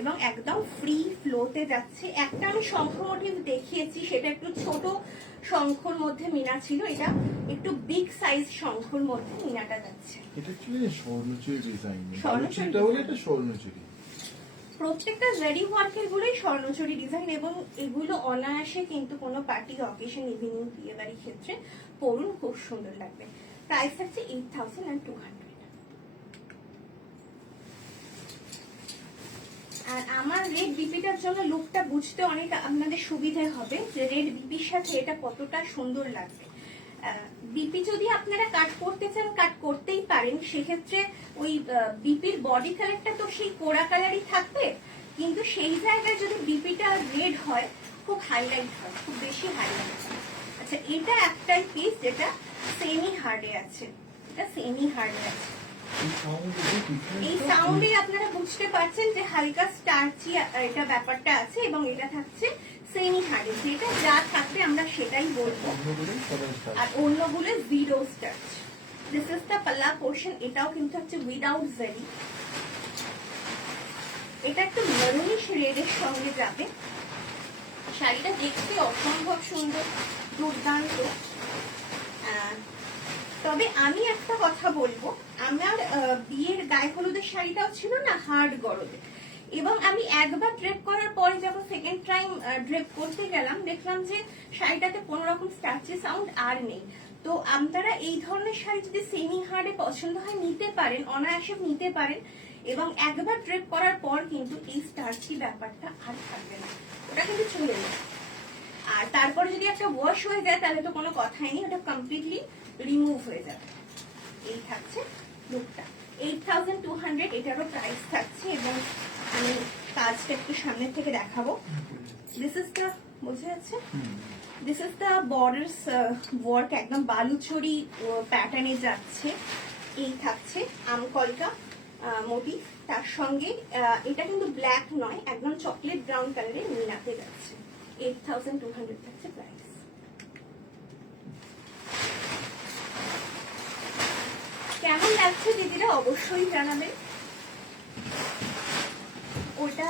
এবং একদম ফ্রি ফ্লোতে যাচ্ছে। একটা আমি শঙ্খ মোটিভ দেখিয়েছি, সেটা একটু ছোট শঙ্খর মধ্যে মিনা ছিল, এটা একটু বিগ সাইজ শঙ্খর মধ্যে মিনাটা যাচ্ছে। এটা অ্যাকচুয়ালি স্বর্ণচুরি ডিজাইন, স্বর্ণচুরিটা হলো এটা স্বর্ণচুরি। প্রত্যেকটা জারি ওয়ার্কের গুলোই স্বর্ণচুরি ডিজাইন এবং এগুলো অনায়াসে কিন্তু কোনো পার্টি অকেশন ইভিনিং বিয়ে বাড়ির ক্ষেত্রে পরুন, খুব সুন্দর লাগবে। প্রাইস থাকছে 8200। আর আমার রেড বিপিটার জন্য লুকটা বুঝতে অনেক আপনাদের সুবিধে হবে যে রেড বিপির সাথে এটা কতটা সুন্দর লাগবে। বিপি যদি আপনারা কাট করতে চান কাট করতেই পারেন, সেক্ষেত্রে ওই বিপির বডি কালারটা তো সেই কোড়া কালারই থাকবে, কিন্তু সেই জায়গায় যদি বিপিটা রেড হয় খুব হাইলাইট হয়, খুব বেশি হাইলাইট হয়। আচ্ছা এটা একটাই পিস যেটা সেমি হার্ডে আছে, এটা সেমি হার্ডে আছে। এই সাউন্ডে আপনারা বুঝতে পারছেন যে হালকা স্টার্চি এটা ব্যাপারটা আছে এবং এটা থাকছে সেমি হার্ডে, যেটা যা থাকবে আমরা সেটাই বলবো, আর অন্যগুলো zero starch. This is the পাল্লা পোর্শন, এটাও কিন্তু হচ্ছে উইদাউট জারি। এটা একটু মেরুনিশ রেডের সঙ্গে যাবে। শাড়িটা দেখতে অসম্ভব সুন্দর, দুর্দান্ত। তবে আমি একটা কথা বলবো, আমার বিয়ের গায়ে হলুদের শাড়িটাও ছিল না হার্ড গরদে, এবং আমি একবার ড্রেপ করার পরে যখন সেকেন্ড টাইম ড্রেপ করতে গেলাম দেখলাম যে শাড়িটাতে কোন রকম স্টার্চি সাউন্ড আর নেই। তো আপনারা এই ধরনের শাড়ি যদি সেমি হার্ডে পছন্দ হয় নিতে পারেন, অনায়াসে নিতে পারেন, এবং একবার ড্রেপ করার পর কিন্তু এই স্টার্চি ব্যাপারটা আর থাকবে না, ওটা কিন্তু চলে যাবে। আর তারপরে যদি একটা ওয়াশ হয়ে যায় তাহলে তো কোনো কথাই নেই, ওটা কমপ্লিটলি রিমুভ হয়ে যাবে। এই থাকছে লুকটা 8200, এটারও প্রাইস থাকছে। এবং আমি কাজটা একটু সামনের থেকে দেখাবো। দিস ইজ দ্য, বোঝা যাচ্ছে, this is the borders work, একদম বালুচরি প্যাটার্নে যাচ্ছে। এই থাকছে আমকলকা মোটিভ, তার সঙ্গে এটা কিন্তু ব্ল্যাক নয়, একদম চকলেট ব্রাউন কালারে মিনাতে যাচ্ছে। 8200 থাকছে প্রাইস। কেমন লাগছে দিদিরা অবশ্যই জানাবেন, ওটা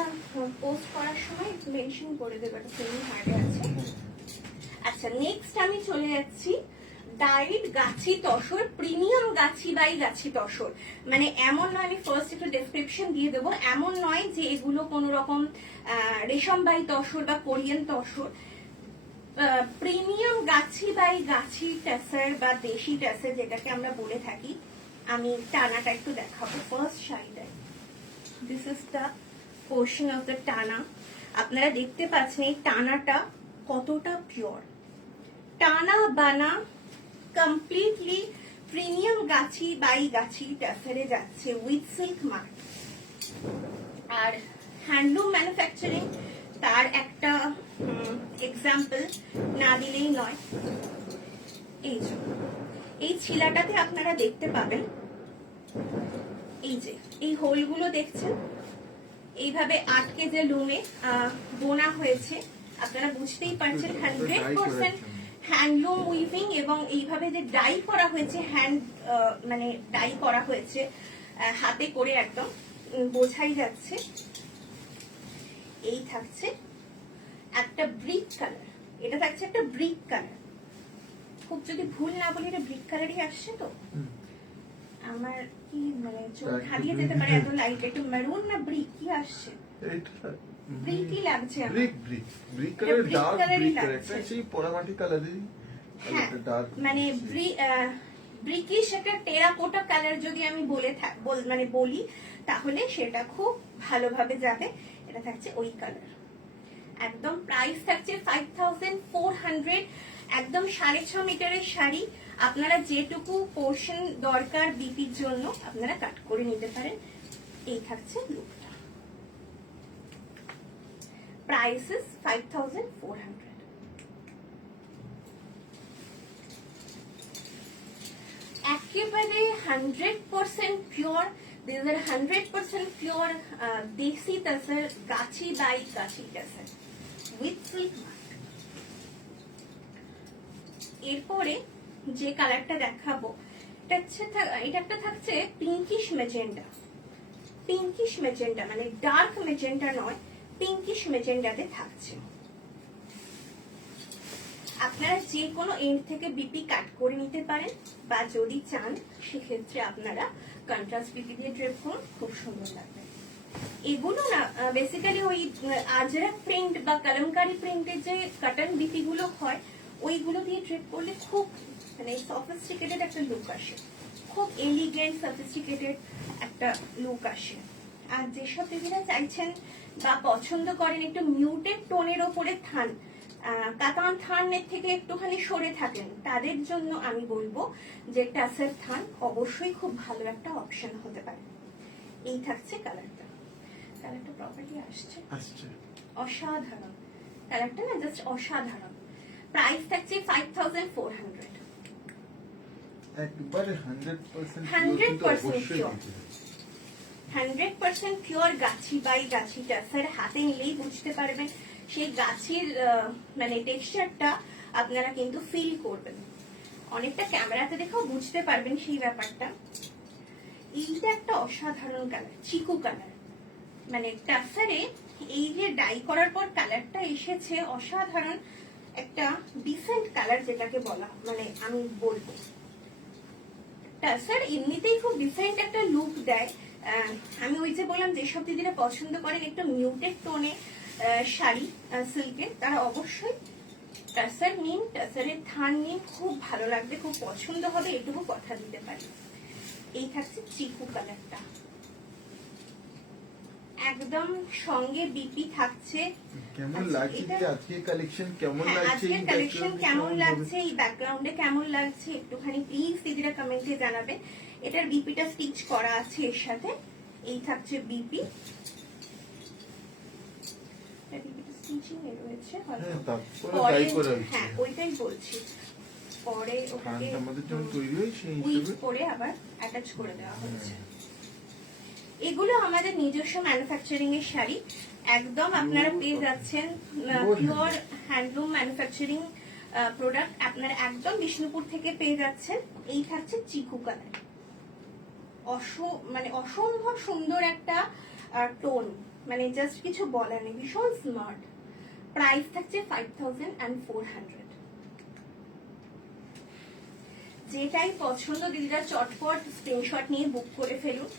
পোস্ট করার সময় মেনশন করে দেবে, সেমি হার্ডে আছে। আচ্ছা নেক্সট আমি চলে যাচ্ছি died Gachhi tussar, premium Gachhi by গাছি তসর। মানে এমন নয়, আমি ফার্স্ট একটু ডেসক্রিপশন দিয়ে দেবো, এমন নয় যে এগুলো কোনো রকম রেশম বাই তসর বা Korean tussar. Premium Gachhi by গাছি টেসার বা দেশি টেসার যেটাকে আমরা বলে থাকি। আমি টানাটা একটু দেখাবো। ফার্স্ট শাড়িটায় this is the portion of the tana. আপনারা দেখতে পাচ্ছেন এই টানাটা কতটা পিওর। টানা বানা কমপ্লিটলি প্রিমিয়াম গাছি বাই গাছি টাসারে যাচ্ছে উইথ সিল্ক মার্ক। আর হ্যান্ডলুম ম্যানুফ্যাকচারিং তার একটা এক্সাম্পল না দিলেই নয়। এই যে এই ছিলাটাতে আপনারা দেখতে পাবেন এই যে এই হোলগুলো দেখছেন, এইভাবে আটকে যে লুমে বোনা হয়েছে, আপনারা বুঝতেই পারছেন 100% হ্যান্ডলুম উইভিং এবং এইভাবে যে ডাই করা হয়েছে, মানে ডাই করা হয়েছে হাতে করে, একদম বোঝাই যাচ্ছে। এই থাকছে একটা ব্রিক কালার, এটা থাকছে একটা ব্রিক কালার। খুব যদি ভুল না বলি এটা ব্রিক কালারই আসছে তো, আমার কি মানে চোখ হারিয়ে যেতে পারে এত লাইট। একটু মেরুন না ব্রিক কি আসছে? ব্রিকই লাগছে আমার। Brick colour, dark brick colour, একটা সেই পোড়ামাটি কালারেরই। হ্যাঁ, মানে ব্রিকিশ একটা টেরাকোটা কালার যদি আমি মানে বলি তাহলে সেটা খুব ভালোভাবে যাবে। এটা থাকছে ওই কালার। একদম প্রাইস থাকছে 5400, একদম 6.5 মিটারের শাড়ি। আপনারা যেটুকু পোর্শন দরকার বিপির জন্য আপনারা কাট করে নিতে পারেন। এই থাকছে লুকটা। Price is 5400। একেবারে 100% পিওর, দিস আর 100% পিওর দেশি তাসার গাছি by Gachhi তাসার with silk mark. এরপরে যে কালারটা দেখাবো এটা একটা থাকছে পিঙ্কিশ মেজেন্ডা। পিঙ্কিশ মেজেন্ডা মানে ডার্ক মেজেন্ডা নয়, পিঙ্কিশ মেজেন্ডাতে থাকছে। আপনারা যে কোনো এন্ড থেকে বিপি কাট করে নিতে পারেন, বা যদি চান সেক্ষেত্রে আপনারা কন্ট্রাস্ট বিপি দিয়ে ড্রেপ করুন, খুব সুন্দর লাগবে। এগুলো না বেসিক্যালি ওই আজরাক প্রিন্ট বা কলমকারি প্রিন্টের যে কাটন বিপি গুলো হয় ওইগুলো দিয়ে ড্রেপ করলে খুব মানে সফিস্টিকেটেড একটা লুক আসে, খুব এলিগেন্ট সফিস্টিকেটেড একটা লুক আসে। আর যেসব দিদিরা চাইছেন বা পছন্দ করেন একটু মিউটেড টোনের ওপরে থান, কাতান থানের থেকে একটুখানি সরে থাকেন, তাদের জন্য আমি বলবো যে টাসের থান অবশ্যই খুব ভালো একটা অপশন হতে পারে। এই থাকছে কালারটা প্রপারলি আসছে, অসাধারণ কালারটা না, জাস্ট অসাধারণ। প্রাইস থাকছে 5400। একবারে 100% 100% পিওর গাছি বাই গাছি টাসার। হাতে নিলেই বুঝতে পারবেন সেই গাছের মানে টেক্সচারটা আপনারা কিন্তু ফিল করবেন, অনেকটা ক্যামেরাতে দেখেও বুঝতে পারবেন সেই ব্যাপারটা। এইটা একটা অসাধারণ কালার, চিকু কালার, মানে টাসারে এই যে ডাই করার পর কালারটা এসেছে অসাধারণ একটা ডিসেন্ট কালার, যেটাকে বলা মানে আমি বলবো টাসার এমনিতেই খুব ডিসেন্ট একটা লুক দেয়। আমি ওই যে বললাম যেসব দিদিরা পছন্দ করেন একটু মিউটেড টোনে শাড়ি সিল্কের, তারা অবশ্যই টাসার নিন, টাসারের থান নিন, খুব ভালো লাগবে, খুব পছন্দ হবে, এটুকু কথা দিতে পারি। এই থাকছে চিকু কালারটা, একদম সঙ্গে বিপি থাকছে। কেমন লাগছে আজকে কালেকশন, কেমন লাগছে আজকের কালেকশন, কেমন লাগছে এই ব্যাকগ্রাউন্ডে, কেমন লাগছে একটুখানি প্লিজ দিদিরা কমেন্টে জানাবেন। এটার বিপিটা স্টিচ করা আছে এর সাথে। এই থাকছে বিপি, স্টিচিং এ রয়েছে হ্যাঁ ওইটাই বলছি। পরে ওকে আমাদের জন্য তৈরি হয় সেই হিসেবে করে আবার অ্যাটাচ করে দেওয়া হয়েছে। এগুলো আমাদের নিজস্ব ম্যানুফ্যাকচারিং এর শাড়ি, একদম আপনারা পেয়ে যাচ্ছেন পিওর হ্যান্ডলুম ম্যানুফ্যাকচারিং প্রোডাক্ট, আপনারা একদম বিষ্ণুপুর থেকে পেয়ে যাচ্ছেন। এই থাকছে চিকু কালার, মানে অসম্ভব সুন্দর একটা টোন, মানে জাস্ট কিছু বলার নেই, ভীষণ স্মার্ট। প্রাইস থাকছে 5400। যেটাই পছন্দ দিদিরা চটপট স্ক্রিনশট নিয়ে বুক করে ফেলুন।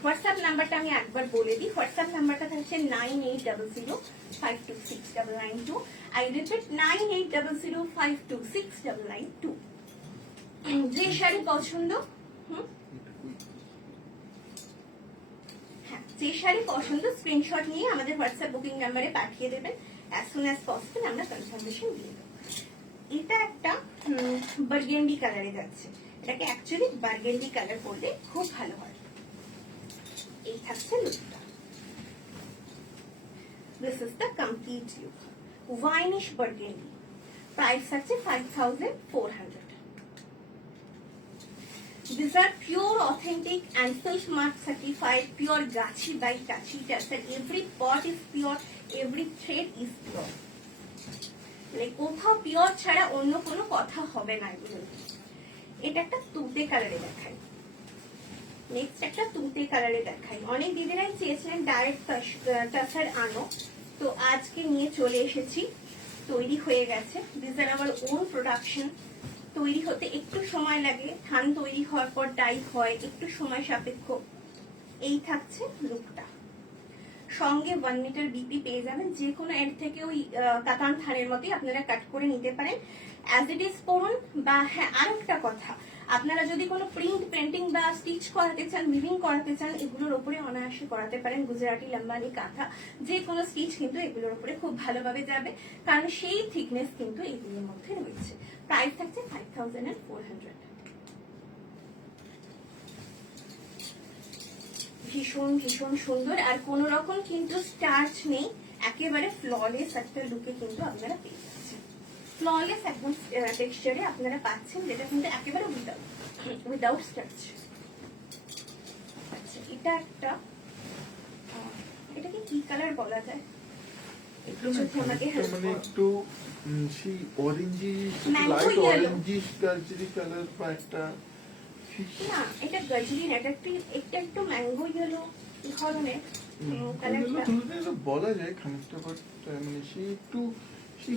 হোয়াটসঅ্যাপ নাম্বারটা আমি একবার বলে দিই, হোয়াটসঅ্যাপ নাম্বারটা থাকছে 9800526992। I repeat 9800526992। যে শাড়ি পছন্দ যে শাড়ি পছন্দ স্ক্রিনশট নিয়ে আমাদের হোয়াটসঅ্যাপ বুকিং নাম্বারে পাঠিয়ে দেবেন, অ্যাজ সুন অ্যাজ পসিবল আমরা কনফার্মেশন দিয়ে দেবো। এটা একটা বার্গেন্ডি কালারে যাচ্ছে, এটাকে অ্যাকচুয়ালি বার্গেন্ডি কালার করলে খুব ভালো হয়। এই থাকছে লুকটা, this is the complete look, winish burgundy. Price আছে 5400। These are pure authentic and Silk Mark certified pure Gachi by Gachi tassel. Every part is pure, every thread is pure. মানে কোথাও পিওর ছাড়া অন্য কোনো কথা হবে না এগুলো। এটা একটা তুতে কালারে দেখাই, নেক্সট একটা তুতে কালারে দেখাই। অনেক দিদিরাই চেয়েছিলেন ডাইরেক্ট টাসার আনো, তো আজকে নিয়ে চলে এসেছি, তৈরি হয়ে গেছে। This are our own production. তৈরি হতে একটু সময় লাগে, থান তৈরি হওয়ার পর ডাই হয়, একটু সময় সাপেক্ষ। এই থাকছে লুকটা, সঙ্গে 1 মিটার বিপি পেয়ে যাবেন। যে কোনো এর থেকে ওই কাতান থানের মতোই আপনারা কাট করে নিতে পারেন, অ্যাজ ইট ইজ পরুন। বা হ্যাঁ, আরো একটা কথা, আপনারা যদি কোনো প্রিন্ট পেন্টিং বা স্টিচ করাতে চান, উইভিং করাতে চান, এগুলোর উপরে অনায়াসে করাতে পারেন। গুজরাটি, লাম্বানি, কাঁথা, যে কোনো স্টিচ কিন্তু এগুলোর উপরে খুব ভালোভাবে যাবে, কারণ সেই থিকনেস কিন্তু এগুলোর মধ্যে রয়েছে। প্রাইস থাকছে 5400। ভীষণ ভীষণ সুন্দর, আর কোন রকম কিন্তু স্টার্চ নেই, একেবারে ফ্ললেস একটা লুকে কিন্তু আপনারা পেয়ে যাচ্ছেন। ফ্ললেস একদম টেক্সচারে আপনারা পাচ্ছেন, যেটা কিন্তু একেবারে উইদাউট স্টার্চ। আচ্ছা, এটা একটা, এটাকে কি কালার বলা যায়? একটু যদি আমাকে হেল্প মানে করো। একটু সেই orangey, Mango light yellow। Orangey gajri colour বা একটা না, এটা গজরি না, এটা একটু ম্যাঙ্গো ইয়েলো ধরনের কালারটা। ধরনের বলা যায় খানিকটা, বাট মানে সেই একটু সেই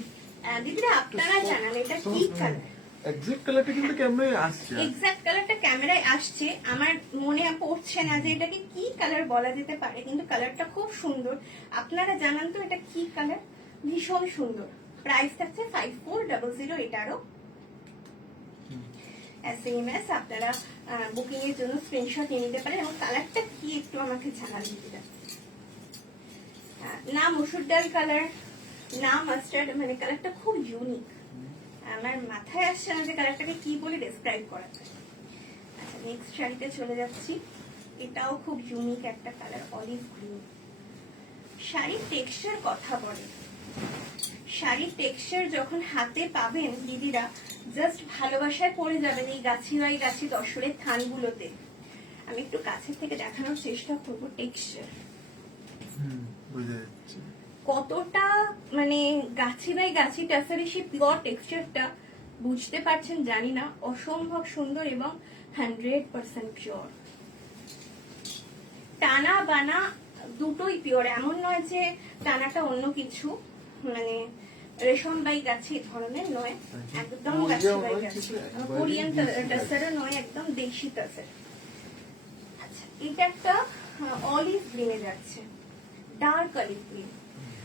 দিদিরা আপনারা জানান এটা কি কালার? এক্সাক্ট কালারটা কিন্তু ক্যামেরায় আসছে। এক্সাক্ট কালারটা ক্যামেরায় আসছে, আমার মনে পড়ছে না যে এটাকে কি কালার বলা যেতে পারে, কিন্তু কালারটা খুব সুন্দর। আপনারা জানান তো এটা কি কালার? ভীষণ সুন্দর। প্রাইস থাকছে 5400। এটারও SMS আপনারা বুকিং এর জন্য স্ক্রিনশট নিয়ে নিতে পারেন, এবং কালারটা কি একটু আমাকে জানান দিদিরা। না মসুর ডাল কালার, না মাস্টার্ড, মানে কালারটা খুব ইউনিক। আমার মাথায় আসছে না যে কালারটাকে কি বলে ডেসক্রাইব করা যায়। আচ্ছা, নেক্সট শাড়িতে চলে যাচ্ছি। এটাও খুব ইউনিক একটা কালার, অলিভ গ্রিন। শাড়ির টেক্সচার কথা বলে, শাড়ির টেক্সচার যখন হাতে পাবেন দিদিরা, জাস্ট ভালোবাসায় পড়ে যাবেন এই গাছি নয় গাছি দশরের থানগুলোতে। আমি একটু কাছের থেকে দেখানোর চেষ্টা করবো টেক্সচার বোঝা যাচ্ছে কতটা, মানে গাছি বাই গাছি টাসারের সেই পিওর টেক্সচারটা বুঝতে পারছেন জানি না, অসম্ভব সুন্দর এবং 100% পিওর। টানা বানা দুটোই পিওর, এমন নয় যে টানাটা অন্য কিছু, মানে রেশম বাই গাছি ধরনের নয়, একদম গাছি বাই গাছি। কোরিয়ান টাসারও নয়, একদম দেশি টাসার। আচ্ছা, এটা একটা অলিভ গ্রিনে যাচ্ছে, ডার্ক অলিভ গ্রিন।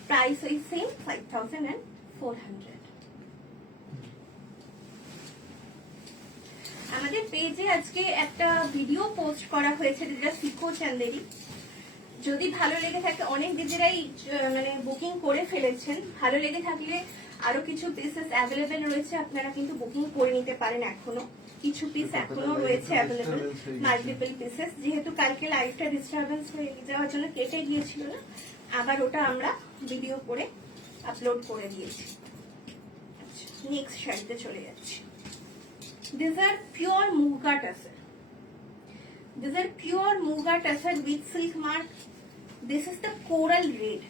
প্রাইস ওই সেম 5400। আমাদের পেজে আজকে একটা ভিডিও পোস্ট করা হয়েছে যেটা সিকো চান্দেরি। যদি ভালো লেগে থাকে, অনেক দিদিরাই মানে বুকিং করে ফেলেছেন, ভালো লেগে থাকলে আরো কিছু পিসেস অ্যাভেলেবেল রয়েছে, আপনারা কিন্তু বুকিং করে নিতে পারেন। এখনো কিছু পিস এখনো রয়েছে অ্যাভেলেবেল, মাল্টিপল পিসেস। যেহেতু কালকে লাইভটা ডিস্টারবেন্স হয়ে যাওয়ার জন্য কেটে গিয়েছিল না, আবার ওটা আমরা ভিডিও করে আপলোড করে দিয়েছি। নেক্সট শাড়িতে চলে যাচ্ছি। These are pure Muga tussar. These are pure Muga tussar with silk mark. This is the coral red.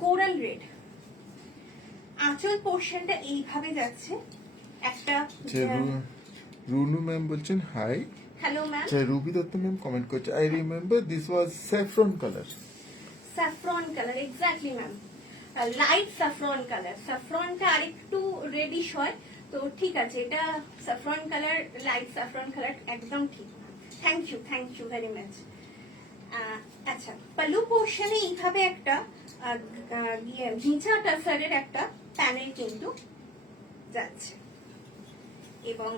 Coral red. আঁচল পোর্শনটা এইভাবে যাচ্ছে একটা। রুনু ম্যাম বলছেন হাই। Hello ma'am. আচ্ছা, রুবি দত্ত ম্যাম কমেন্ট করছে, I remember this was saffron colour. Saffron colour, exactly ma'am, light saffron colour. স্যাফরনটা আরেকটু রেডিশ হয়, তো ঠিক আছে, এটা saffron colour, light saffron colour, একদম ঠিক। Thank you very much. আচ্ছা, পালু পোর্শনে এইভাবে একটা ঘিচা টাসারের একটা প্যানেল কিন্তু যাচ্ছে, এবং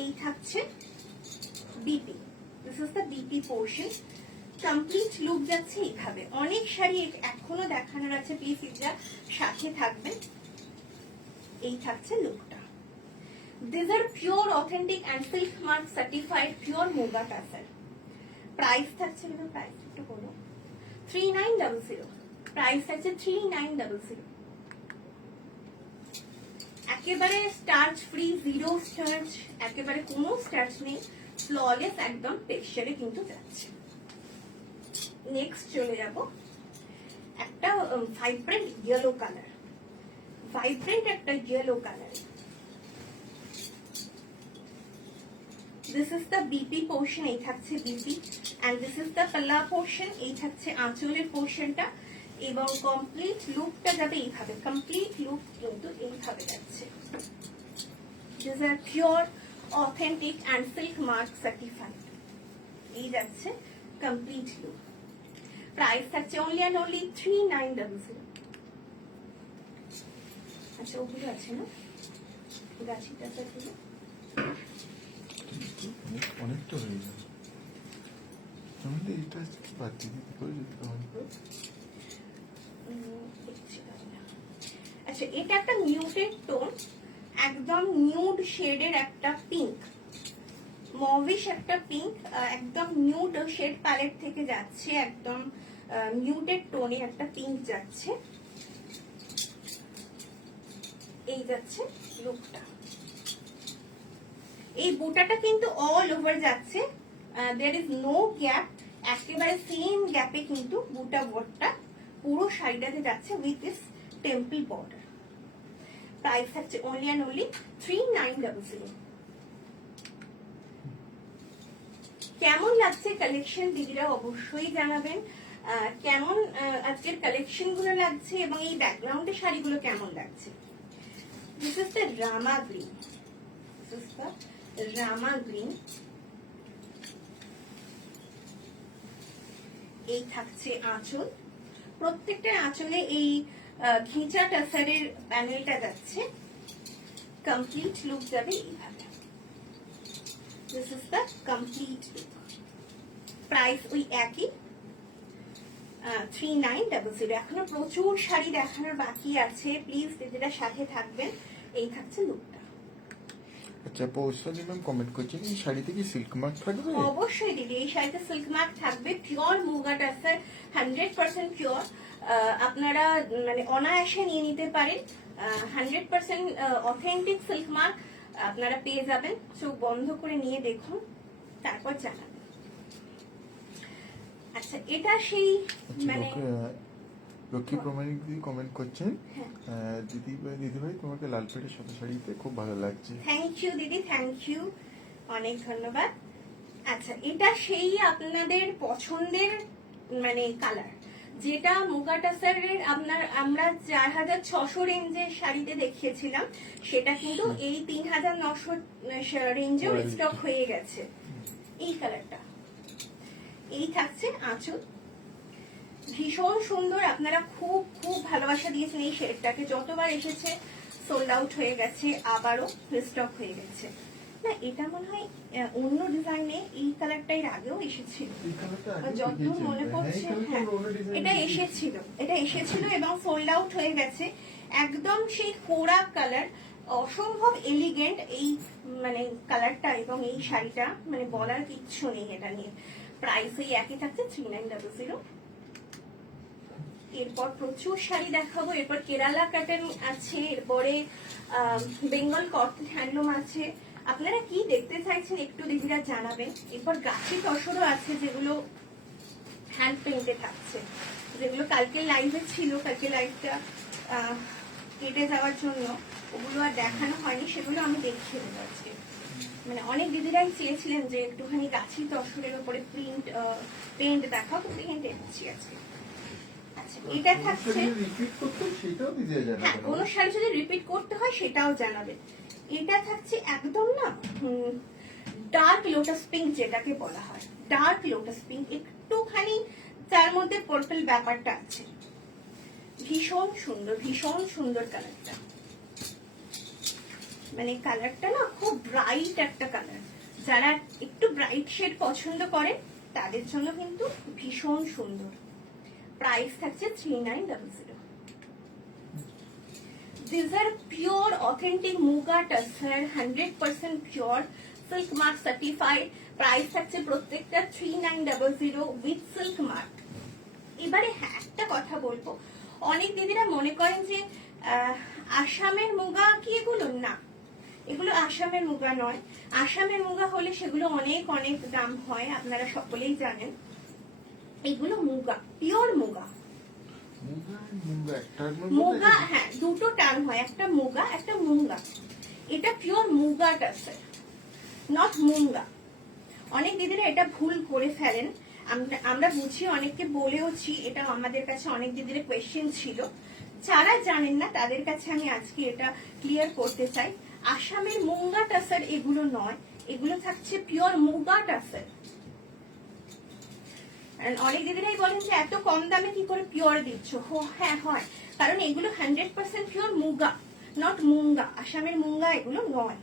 এই থাকছে BP. This is the BP portion. Complete look যাচ্ছে এইভাবে। অনেক শাড়ি এখনো দেখানোর আছে, প্লিজ ইজরা সাথে থাকবে। এই থাকছে লুকটা। These are pure authentic and silk mark certified pure Muga tassel. Price থাকছে, প্রাইস একটু বলো, 3900। প্রাইস থাকছে 3900। একেবারে স্টার্চ ফ্রি, জিরো স্টার্চ, একেবারে কোনো স্টার্চ নেই, ফ্ললেস একদম টেক্সচারে কিন্তু যাচ্ছে। নেক্সট চলে যাব একটা ভাইব্রেন্ট ইয়েলো কালার, ভাইব্রেন্ট একটা yellow colour. This is the BP portion, এই থাকছে BP, and this is the পাল্লা portion, এই থাকছে আঁচলের পোর্শনটা, এবং কমপ্লিট লুকটা যাবে এইভাবে। কমপ্লিট লুক কিন্তু এইভাবে যাচ্ছে। These are pure, authentic and silk mark certified. এই যাচ্ছে কমপ্লিট লুক। প্রাইস থাকছে only and only 3900। আচ্ছা, ওগুলো আছে না গাছিটা গুলো, অনেকটা হয়ে যাবে। তাহলে এটা বাড়তি দিতে করে যদি আচ্ছা, এটা একটা নিউডের টোন, একদম নিউড শেডের একটা পিঙ্ক, মভিশ একটা পিঙ্ক, একদম নিউড শেড প্যালেট থেকে যাচ্ছে, একদম নিউডের টোনে একটা পিঙ্ক যাচ্ছে। এই যাচ্ছে লুকটা। এই বুটাটা কিন্তু অল ওভার যাচ্ছে, দেয়ার ইজ নো গ্যাপ, একেবারে সেম গ্যাপে কিন্তু বুটা ওয়ার্কটা পুরো শাড়িটাতে যাচ্ছে with this temple border. Price থাকছে only and only 3900। কেমন লাগছে কালেকশন দিদিরা অবশ্যই জানাবেন। কেমন আজকের কালেকশন গুলো লাগছে এবং এই ব্যাকগ্রাউন্ডের শাড়িগুলো কেমন লাগছে। This is the Rama green, this is the Rama green. এই থাকছে আঁচল, প্রত্যেকটা আঁচলে এই ঘিচা টাসারের প্যানেলটা যাচ্ছে। কমপ্লিট লুক যাবে এইভাবে। This is the complete look. Price ওই একই 3900। এখনো প্রচুর শাড়ি দেখানোর বাকি আছে, প্লিজ দিদিরা সাথে থাকবেন। এই থাকছে লুকটা। আচ্ছা, পৌশালী ম্যাম কমেন্ট করছেন এই শাড়িতে কি সিল্ক মার্ক থাকবে? অবশ্যই দিদি, এই শাড়িতে সিল্ক মার্ক থাকবে, পিওর মুগা টাসের, 100% পিওর। আপনারা মানে অনায়াসে নিয়ে নিতে পারেন, 100% অথেন্টিক সিল্ক মার্ক আপনারা পেয়ে যাবেন। চোখ বন্ধ করে নিয়ে দেখুন, তারপর জানাবেন। আচ্ছা, এটা সেই মানে লক্ষ্মী প্রমাণিক দিদি কমেন্ট করছেন, দিদিভাই তোমাকে লাল পেটের সাথে শাড়িতে খুব ভালো লাগছে। থ্যাংক ইউ দিদি, থ্যাংক ইউ, অনেক ধন্যবাদ। আচ্ছা, এটা সেই আপনাদের পছন্দের মানে কালার, যেটা মুগা টাসারের আমরা 4600 রেঞ্জের শাড়িতে দেখিয়েছিলাম, সেটা কিন্তু এই 3900 রেঞ্জেও স্টক হয়ে গেছে। এই কালারটা, এই থাকছে আঁচল, ভীষণ সুন্দর। আপনারা খুব খুব ভালোবাসা দিয়েছেন এই শেডটাকে, যতবার এসেছে সোল্ড আউট হয়ে গেছে, আবারও রিস্টক হয়ে গেছে। না, এটা মনে হয় অন্য ডিজাইনে এই কালারটা এর আগেও এসেছিল, যতদূর মনে পড়ছে। হ্যাঁ, এটা এসেছিল এবং সোল্ড আউট হয়ে গেছে। একদম সেই কোরা কালার, অসম্ভব এলিগেন্ট এই মানে কালারটা এবং এই শাড়িটা, মানে বলার কিচ্ছু নেই এটা নিয়ে। প্রাইস এই একই থাকছে 3900। এরপর প্রচুর শাড়ি দেখাবো, এরপর কেরালা কাটন আছে, এরপরে বেঙ্গল কটন হ্যান্ডলুম আছে। আপনারা কি দেখতে চাইছেন একটু দিদিরা জানাবেন। এরপর গাছি তসরও আছে, যেগুলো হ্যান্ড পেইন্টে থাকছে, যেগুলো কালকে লাইভে ছিল, কালকে লাইভটা কেটে যাওয়ার জন্য ওগুলো আর দেখানো হয়নি, সেগুলো আমি দেখিয়ে দেবো আজকে। মানে অনেক দিদিরাই চেয়েছিলেন যে একটুখানি গাছি তসরের উপরে পেইন্ট দেখাও, তো পেইন্ট এনেছি আজকে। এটা থাকছে, কোন শাড়ি যদি রিপিট করতে হয় সেটাও জানাবেন। এটা থাকছে একদম না ডার্ক লোটাস পিঙ্ক, যেটাকে বলা হয় ডার্ক লোটাস পিঙ্ক, একটুখানি তার মধ্যে পার্পল ব্যাপারটা আছে। ভীষণ সুন্দর, ভীষণ সুন্দর কালারটা, মানে কালারটা না খুব ব্রাইট একটা কালার। যারা একটু ব্রাইট শেড পছন্দ করেন তাদের জন্য কিন্তু ভীষণ সুন্দর। প্রাইস থাকছে 3900। These are pure authentic Muga tussar, 100% pure silk mark certified. Price থাকছে প্রত্যেকটা 3900 উইথ সিল্ক মার্ক। এবারে হ্যাঁ একটা কথা বলবো, অনেক দিদিরা মনে করেন যে আসামের মুগা কি এগুলো, না এগুলো আসামের মুগা নয়। আসামের মুগা হলে সেগুলো অনেক অনেক দাম হয়, আপনারা সকলেই জানেন। এগুলো মুগা, পিওর মুগা। মুগা হ্যাঁ দুটো টার্ম হয়, একটা মুগা একটা মুঙ্গা। এটা পিওর মুগা টাসের, নট মুঙ্গা। অনেক দিদিরা এটা ভুল করে ফেলেন, আমরা বুঝি, অনেককে বলেওছি, এটা আমাদের কাছে অনেক দিদিরা কোয়েশ্চেন ছিল। যারা জানেন না তাদের কাছে আমি আজকে এটা ক্লিয়ার করতে চাই। আসামের মুঙ্গা টাসের এগুলো নয়, এগুলো থাকছে পিওর মুগা টাসের। অনেক দিদিরাই বলেন যে এত কম দামে কি করে পিওর দিচ্ছ। হ্যাঁ হয়, কারণ এগুলো 100% পিওর মুগা, নট মুঙ্গা। আসামের মুঙ্গা এগুলো নয়।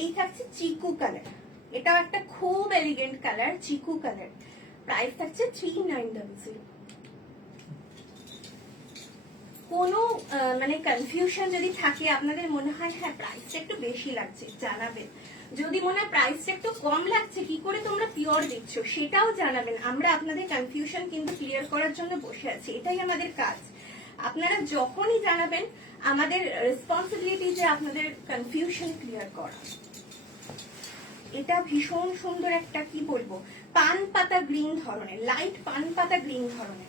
এই থাকছে চিকু কালার, এটাও একটা খুব এলিগেন্ট কালার, চিকু কালার। প্রাইস থাকছে 3900। কোনো মানে কনফিউশন যদি থাকে, আপনাদের মনে হয় হ্যাঁ প্রাইসটা একটু বেশি লাগছে, জানাবেন। যদি মনে হয় প্রাইসটা একটু কম লাগছে, কি করে তোমরা পিওর দিচ্ছ সেটাও জানাবেন। আমরা আপনাদের কনফিউশন কিন্তু ক্লিয়ার করার জন্য বসে আছি, এটাই আমাদের কাজ। আপনারা যখনই জানাবেন, আমাদের রেসপন্সিবিলিটি যে আপনাদের কনফিউশন ক্লিয়ার করা। এটা ভীষণ সুন্দর একটা, কি বলবো, পান পাতা গ্রিন ধরনের, লাইট পান পাতা গ্রিন ধরনের।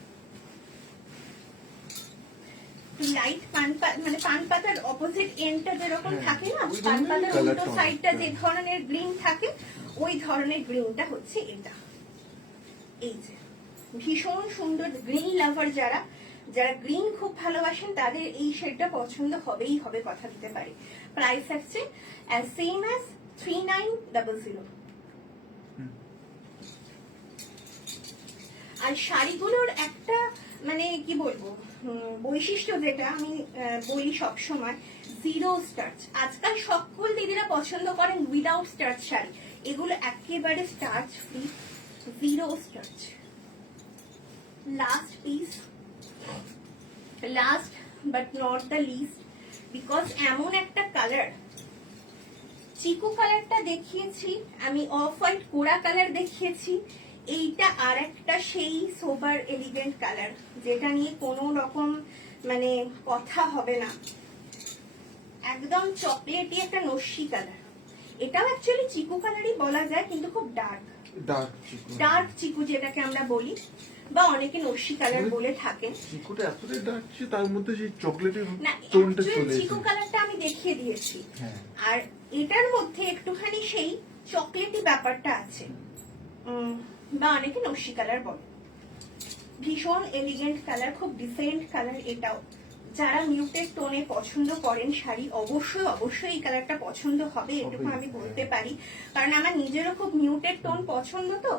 লাইট পান মানে পান পাতার অপোজিট এন্ডটা যেরকম থাকে না, পান পাতার উল্টো সাইডটা যে ধরনের গ্রিন থাকে, ওই ধরনের গ্রিনটা হচ্ছে এটা। এই যে ভীষণ সুন্দর, গ্রিন লাভার যারা যারা গ্রিন খুব ভালোবাসেন তাদের এই শেডটা পছন্দ হবেই হবে, কথা দিতে পারি। প্রাইস আসছে সেম অ্যাজ 3900। আর শাড়িগুলোর একটা মানে কি বলবো বৈশিষ্ট্য, যেটা আমি বলি সবসময়, জিরো স্টার্চ। আজকাল সকল দিদিরা পছন্দ করেন উইদাউট স্টার্চ শাড়ি, এগুলো একেবারে starch free, zero starch. Last piece, last but not the least, because এমন একটা কালার, চিকু কালারটা দেখিয়েছি আমি, অফ হোয়াইট কোরা কালার দেখিয়েছি, এইটা আর একটা সেই সোবার এলিগেন্ট কালার, যেটা নিয়ে কোনো রকম মানে কথা হবে না। একদম চকলেটি একটা নস্যি কালার। এটাও অ্যাকচুয়ালি চিকু কালারই বলা যায়, কিন্তু খুব ডার্ক ডার্ক চিকু যেটাকে আমরা বলি, বা অনেকে নস্যি কালার বলে থাকেন। চিকুটা এতটাই ডার্ক ছিল, তার মধ্যে সেই চকলেটের না, টোনটা চলে এসেছে। চিকু কালারটা আমি দেখিয়ে দিয়েছি, আর এটার মধ্যে একটুখানি সেই চকলেটি ব্যাপারটা আছে, বা অনেকে নস্যি কালার বলে। ভীষণ এলিগেন্ট কালার, খুব ডিসেন্ট কালার এটাও। যারা মিউটেড টোনে পছন্দ করেন শাড়ি, অবশ্যই অবশ্যই এই কালারটা পছন্দ হবে, এটুকু আমি বলতে পারি। কারণ আমার নিজেরও খুব মিউটেড টোন পছন্দ, তো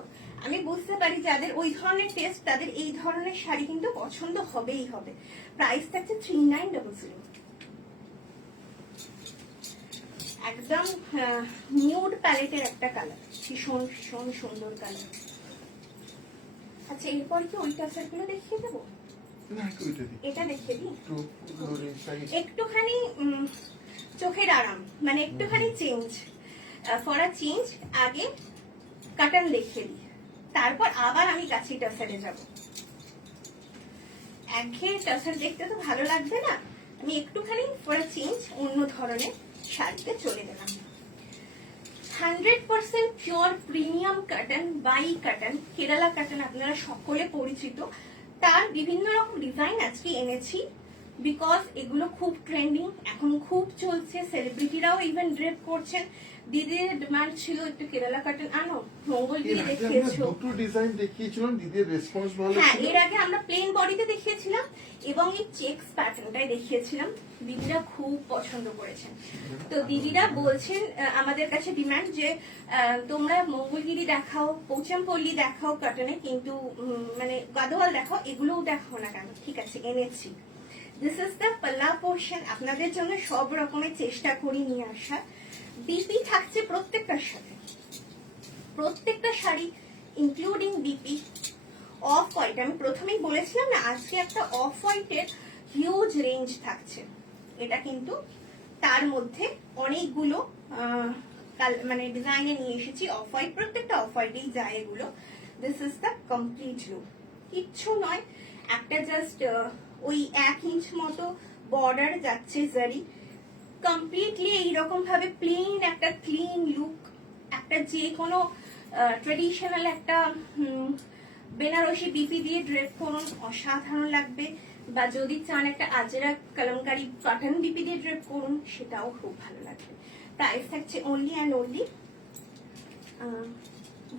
আমি বুঝতে পারি যাদের ওই ধরনের টেস্ট, তাদের এই ধরনের শাড়ি কিন্তু পছন্দ হবেই হবে। প্রাইস থাকছে 3900। একদম নিউড প্যালেটের একটা কালার, ভীষণ ভীষণ সুন্দর কালার। আচ্ছা, এরপর কি ওই টাসারগুলো দেখিয়ে দেবো? এটা দেখিয়ে দিই একটুখানি, চোখের আরাম, মানে একটুখানি চেঞ্জ, ফর আ চেঞ্জ। আগে কাটান দেখিয়ে দিই, তারপর আবার আমি কাছে টাসারে যাব। একঘেয়ে টাসার দেখতে তো ভালো লাগবে না, আমি একটুখানি ফর আ চেঞ্জ অন্য ধরনের শাড়িতে চলে গেলাম। 100% pure premium cotton, by cotton, Kerala cotton আপনারা সকলে পরিচিত। তার বিভিন্ন রকম ডিজাইন আজকে এনেছি, বিকজ এগুলো খুব ট্রেন্ডিং, এখন খুব চলছে, সেলিব্রিটিরাও ইভেন ড্রেপ করছেন। দিদির ডিমান্ড ছিল একটু কেরালা কটন আনো, মঙ্গলগিরি দেখিয়েছো, দুটো ডিজাইন দেখিয়েছিলাম, দিদির রেসপন্স ভালো ছিল। হ্যাঁ, এর আগে আমরা প্লেন বডিতে দেখিয়েছিলাম এবং এই চেকস প্যাটার্নটাই দেখিয়েছিলাম, দিদিরা খুব পছন্দ করেছেন। তো দিদিরা বলছেন আমাদের কাছে ডিমান্ড যে তোমরা মঙ্গলগিরি দেখাও, পৌচামপল্লী দেখাও কটনে, কিন্তু মানে গাদোয়াল দেখাও, এগুলোও দেখাও না কেন? ঠিক আছে, এনেছি। দিস ইজ দ্য পাল্লা পোর্শন, আপনাদের জন্য সব রকমের চেষ্টা করি নিয়ে আসার। ডিপি থাকছে প্রত্যেকটার সাথে, প্রত্যেকটা sari including BP, off white. আমি প্রথমেই বলেছিলাম না আজকে একটা অফ হোয়াইটের হিউজ রেঞ্জ থাকছে। এটা কিন্তু তার মধ্যে অনেকগুলো মানে ডিজাইনে নিয়ে এসেছি অফ হোয়াইট, প্রত্যেকটা অফ হোয়াইটেই যায় এগুলো। This is the complete look. কিচ্ছু নয়, একটা জাস্ট ওই 1 ইঞ্চ মতো বর্ডার যাচ্ছে জারি, কমপ্লিটলি এইরকম ভাবে প্লেন একটা ক্লিন লুক। একটা যে কোনো ট্রেডিশনাল একটা বেনারসি বিপি দিয়ে ড্রেপ করুন, অসাধারণ লাগবে। বা যদি চান একটা আজরা কলমকারি কটন বিপি দিয়ে ড্রেপ করুন, সেটাও খুব ভালো লাগবে। প্রাইস থাকছে অনলি অ্যান্ড অনলি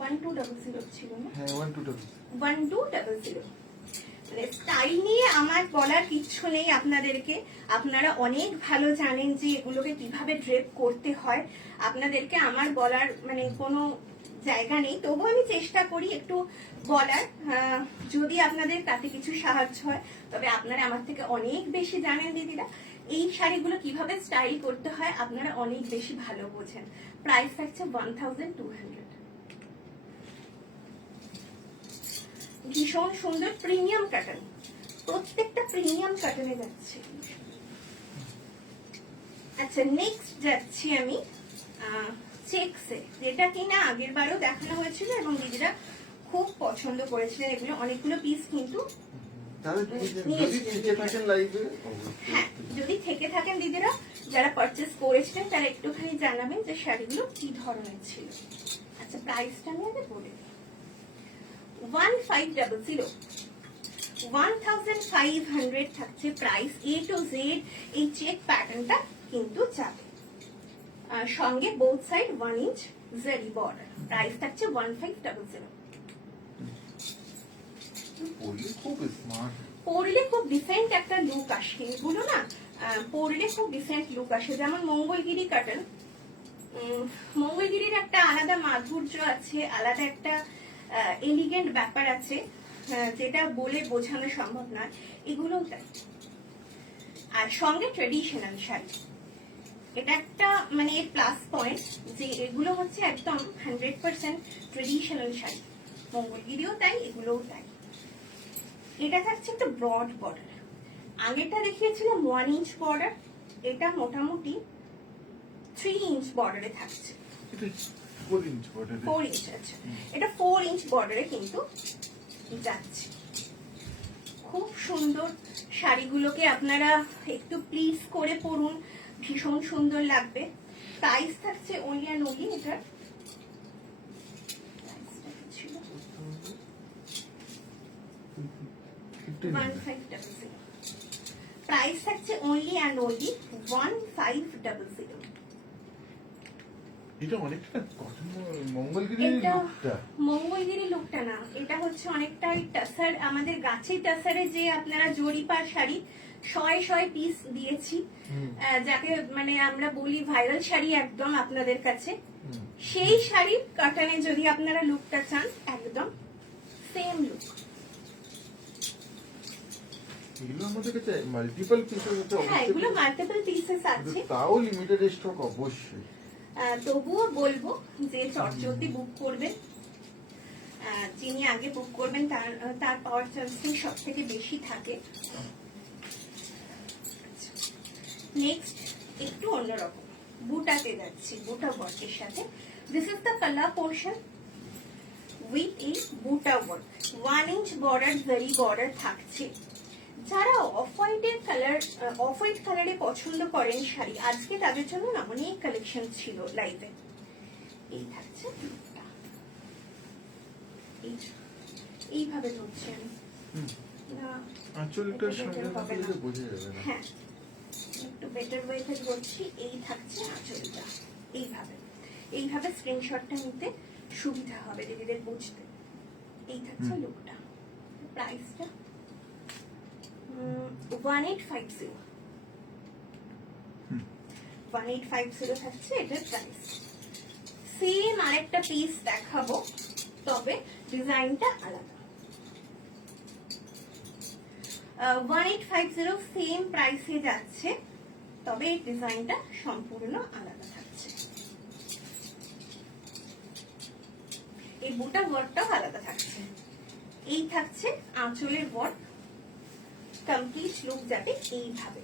1200 ছিল না? হ্যাঁ 1200। 1200। মানে স্টাইল নিয়ে আমার বলার কিচ্ছু নেই আপনাদেরকে। আপনারা অনেক ভালো জানেন যে এগুলোকে কিভাবে ড্রেপ করতে হয়। আপনাদেরকে আমার বলার মানে কোনো জায়গা নেই, তবু আমি চেষ্টা করি একটু বলার। যদি আপনাদের তাতে কিছু সাহায্য হয়, তবে আপনারা আমার থেকে অনেক বেশি জানেন দিদিরা। এই শাড়িগুলো কিভাবে স্টাইল করতে হয় আপনারা অনেক বেশি ভালো বোঝেন। প্রাইস থাকছে 1200। ভীষণ সুন্দর প্রিমিয়াম কাটন, প্রত্যেকটা প্রিমিয়াম কাটনে যাচ্ছে। আচ্ছা, নেক্সট যাচ্ছি আমি চেকসে, যেটা কিনা আগের বারেও দেখানো হয়েছিল এবং দিদিরা খুব পছন্দ করেছিলেন। এগুলো অনেকগুলো পিস কিন্তু হ্যাঁ, যদি থেকে থাকেন দিদিরা যারা পারচেস করেছিলেন তারা একটুখানি জানাবেন যে শাড়িগুলো কি ধরনের ছিল। আচ্ছা, প্রাইসটা আমি আগে বলে দিই। 1500, 1500 থাকছে প্রাইস। A to Z এই চেক প্যাটার্নটা কিন্তু যাবে, সঙ্গে বোথ সাইড 1 ইঞ্চ জারি বর্ডার। প্রাইস থাকছে 1500। পরলে খুব ডিসেন্ট একটা লুক আসে এগুলো না, পরলে খুব ডিসেন্ট লুক আসে। যেমন মঙ্গলগিরি কাটন, মঙ্গলগিরির একটা আলাদা মাধুর্য আছে, আলাদা একটা এলিগেন্ট ব্যাপার আছে, যেটা বলে বোঝানো সম্ভব নয়। এগুলোও তাই। আর সঙ্গে ট্রেডিশনাল শাড়ি, এটা একটা মানে প্লাস পয়েন্ট যে এগুলো হচ্ছে একদম 100% ট্রেডিশনাল শাড়ি। মঙ্গলগিরিও তাই, এগুলোও তাই। এটা থাকছে একটা ব্রড বর্ডার। আগেটা দেখিয়েছিলাম 1 ইঞ্চ বর্ডার, এটা মোটামুটি 3 ইঞ্চ বর্ডারে থাকছে। 4 ইঞ্চ বর্ডার। 4 ইঞ্চ আছে, এটা 4 ইঞ্চ বর্ডারে কিন্তু যাচ্ছে। খুব সুন্দর শাড়িগুলোকে আপনারা একটু প্লিজ করে পরুন, ভীষণ সুন্দর লাগবে। প্রাইস থাকছে অনলি অ্যান্ড অনলি, এটা ছিল 1500। প্রাইস থাকছে অনলি অ্যান্ড অনলি 1500। এটা অনেকটা কটন মঙ্গলগিরির লুকটা। মঙ্গলগিরি লুকটা না, এটা হচ্ছে অনেকটাই টাসার, আমাদের গাছের টাসারে যে আপনারা জরিপার শাড়ি 100 পিস দিয়েছি, যাকে মানে আমরা বলি ভাইরাল শাড়ি একদম আপনাদের কাছে, সেই শাড়ির কাটানে যদি আপনারা লুকটা চান, একদম সেম লুক। এগুলো আমাদের কাছে মাল্টিপল পিসেস আছে। হ্যাঁ, এগুলো মাল্টিপল পিসেস আছে, তাও লিমিটেড স্টক অবশ্যই। তবুও বলবো যে চটজলদি বুক করবেন। যিনি আগে বুক করবেন তার পাওয়ার চান্সেস সব থেকে বেশি থাকে। নেক্সট একটু অন্যরকম, বুটাতে যাচ্ছি, বুটা ওয়ার্কের সাথে। This is the colour portion with এই বুটা ওয়ার্ক। 1 ইঞ্চ বর্ডার জারি বর্ডার থাকছে। যারা অফ হোয়াইটের কালার, অফ হোয়াইট কালারে পছন্দ করেন শাড়ি, আজকে তাদের জন্য না অনেক কালেকশন ছিল লাইভে। এই থাকছে এইভাবে ধরছি আমি, আঁচলটার সঙ্গে বোঝা যাবে না। হ্যাঁ, একটু বেটার ওয়েতে ধরছি। এই থাকছে আঁচলটা, এইভাবে এইভাবে স্ক্রিনশটটা নিতে সুবিধা হবে দিদিদের বুঝতে। এই থাকছে লুকটা। প্রাইসটা 1850। 1850 থাকছে এটার প্রাইস। সেম আরেকটা পিস দেখাবো, তবে ডিজাইনটা আলাদা। 1850 সেম প্রাইসে যাচ্ছে, তবে এই ডিজাইনটা সম্পূর্ণ আলাদা থাকছে। এই বুটা ওয়ার্কটাও আলাদা থাকছে। এই থাকছে আঁচলের ওয়ার্ক, কমপ্লিট লুক যাবে এইভাবে।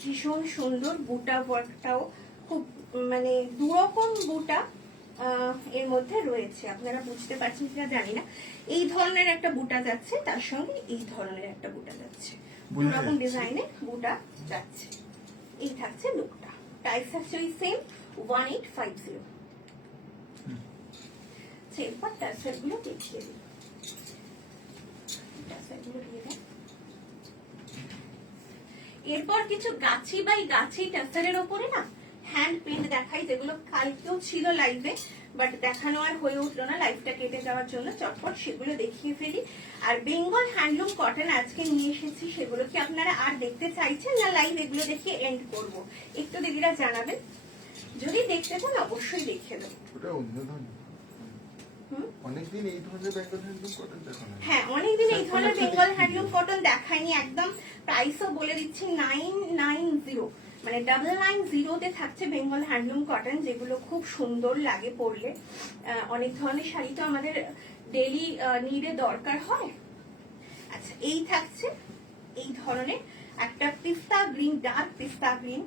ভীষণ সুন্দর বুটা ওয়ার্কটাও, খুব মানে দুরকম বুটা এর মধ্যে রয়েছে, আপনারা বুঝতে পারছেন কিনা জানি না। এই ধরনের একটা বুটা যাচ্ছে, তার সঙ্গে এই ধরনের একটা বুটা যাচ্ছে, দুরকম ডিজাইনের বুটা যাচ্ছে। এই থাকছে লুকটা। প্রাইস থাকছে ওই সেম 1850। এরপর টাসেল গুলো দেখিয়ে দিই। টাসেল গুলো দিয়ে দেন। এরপর কিছু গাছি বাই গাছি টাসেলের ওপরে না হ্যান্ড পেন্ট দেখাই, যেগুলো কালকেও ছিল লাইভে, বাট দেখানো আর হয়ে উঠলো না লাইভটা কেটে যাওয়ার জন্য। চটপট সেগুলো দেখিয়ে ফেলি। আর বেঙ্গল হ্যান্ডলুম কটন আজকে নিয়ে এসেছি, সেগুলো কি আপনারা আর দেখতে চাইছেন, না লাইভ এগুলো দেখিয়ে এন্ড করব? একটু দিদিরা জানাবেন। যদি দেখতে চান অবশ্যই দেখিয়ে দেবো। ওটা অন্য ধরনের, অনেকদিন এই ধরনের বেঙ্গল হ্যান্ডলুম কটন দেখানো। হ্যাঁ, অনেকদিন এই ধরনের বেঙ্গল হ্যান্ডলুম কটন দেখায়নি। একদম প্রাইসও বলে দিচ্ছি 990, মানে 990 থাকছে বেঙ্গল হ্যান্ডলুম কটন, যেগুলো খুব সুন্দর লাগে পরলে। অনেক ধরনের শাড়ি তো আমাদের ডেইলি নিডে দরকার হয়। আচ্ছা, এই থাকছে এই ধরনের একটা পিস্তা গ্রিন, ডার্ক পিস্তা গ্রিন,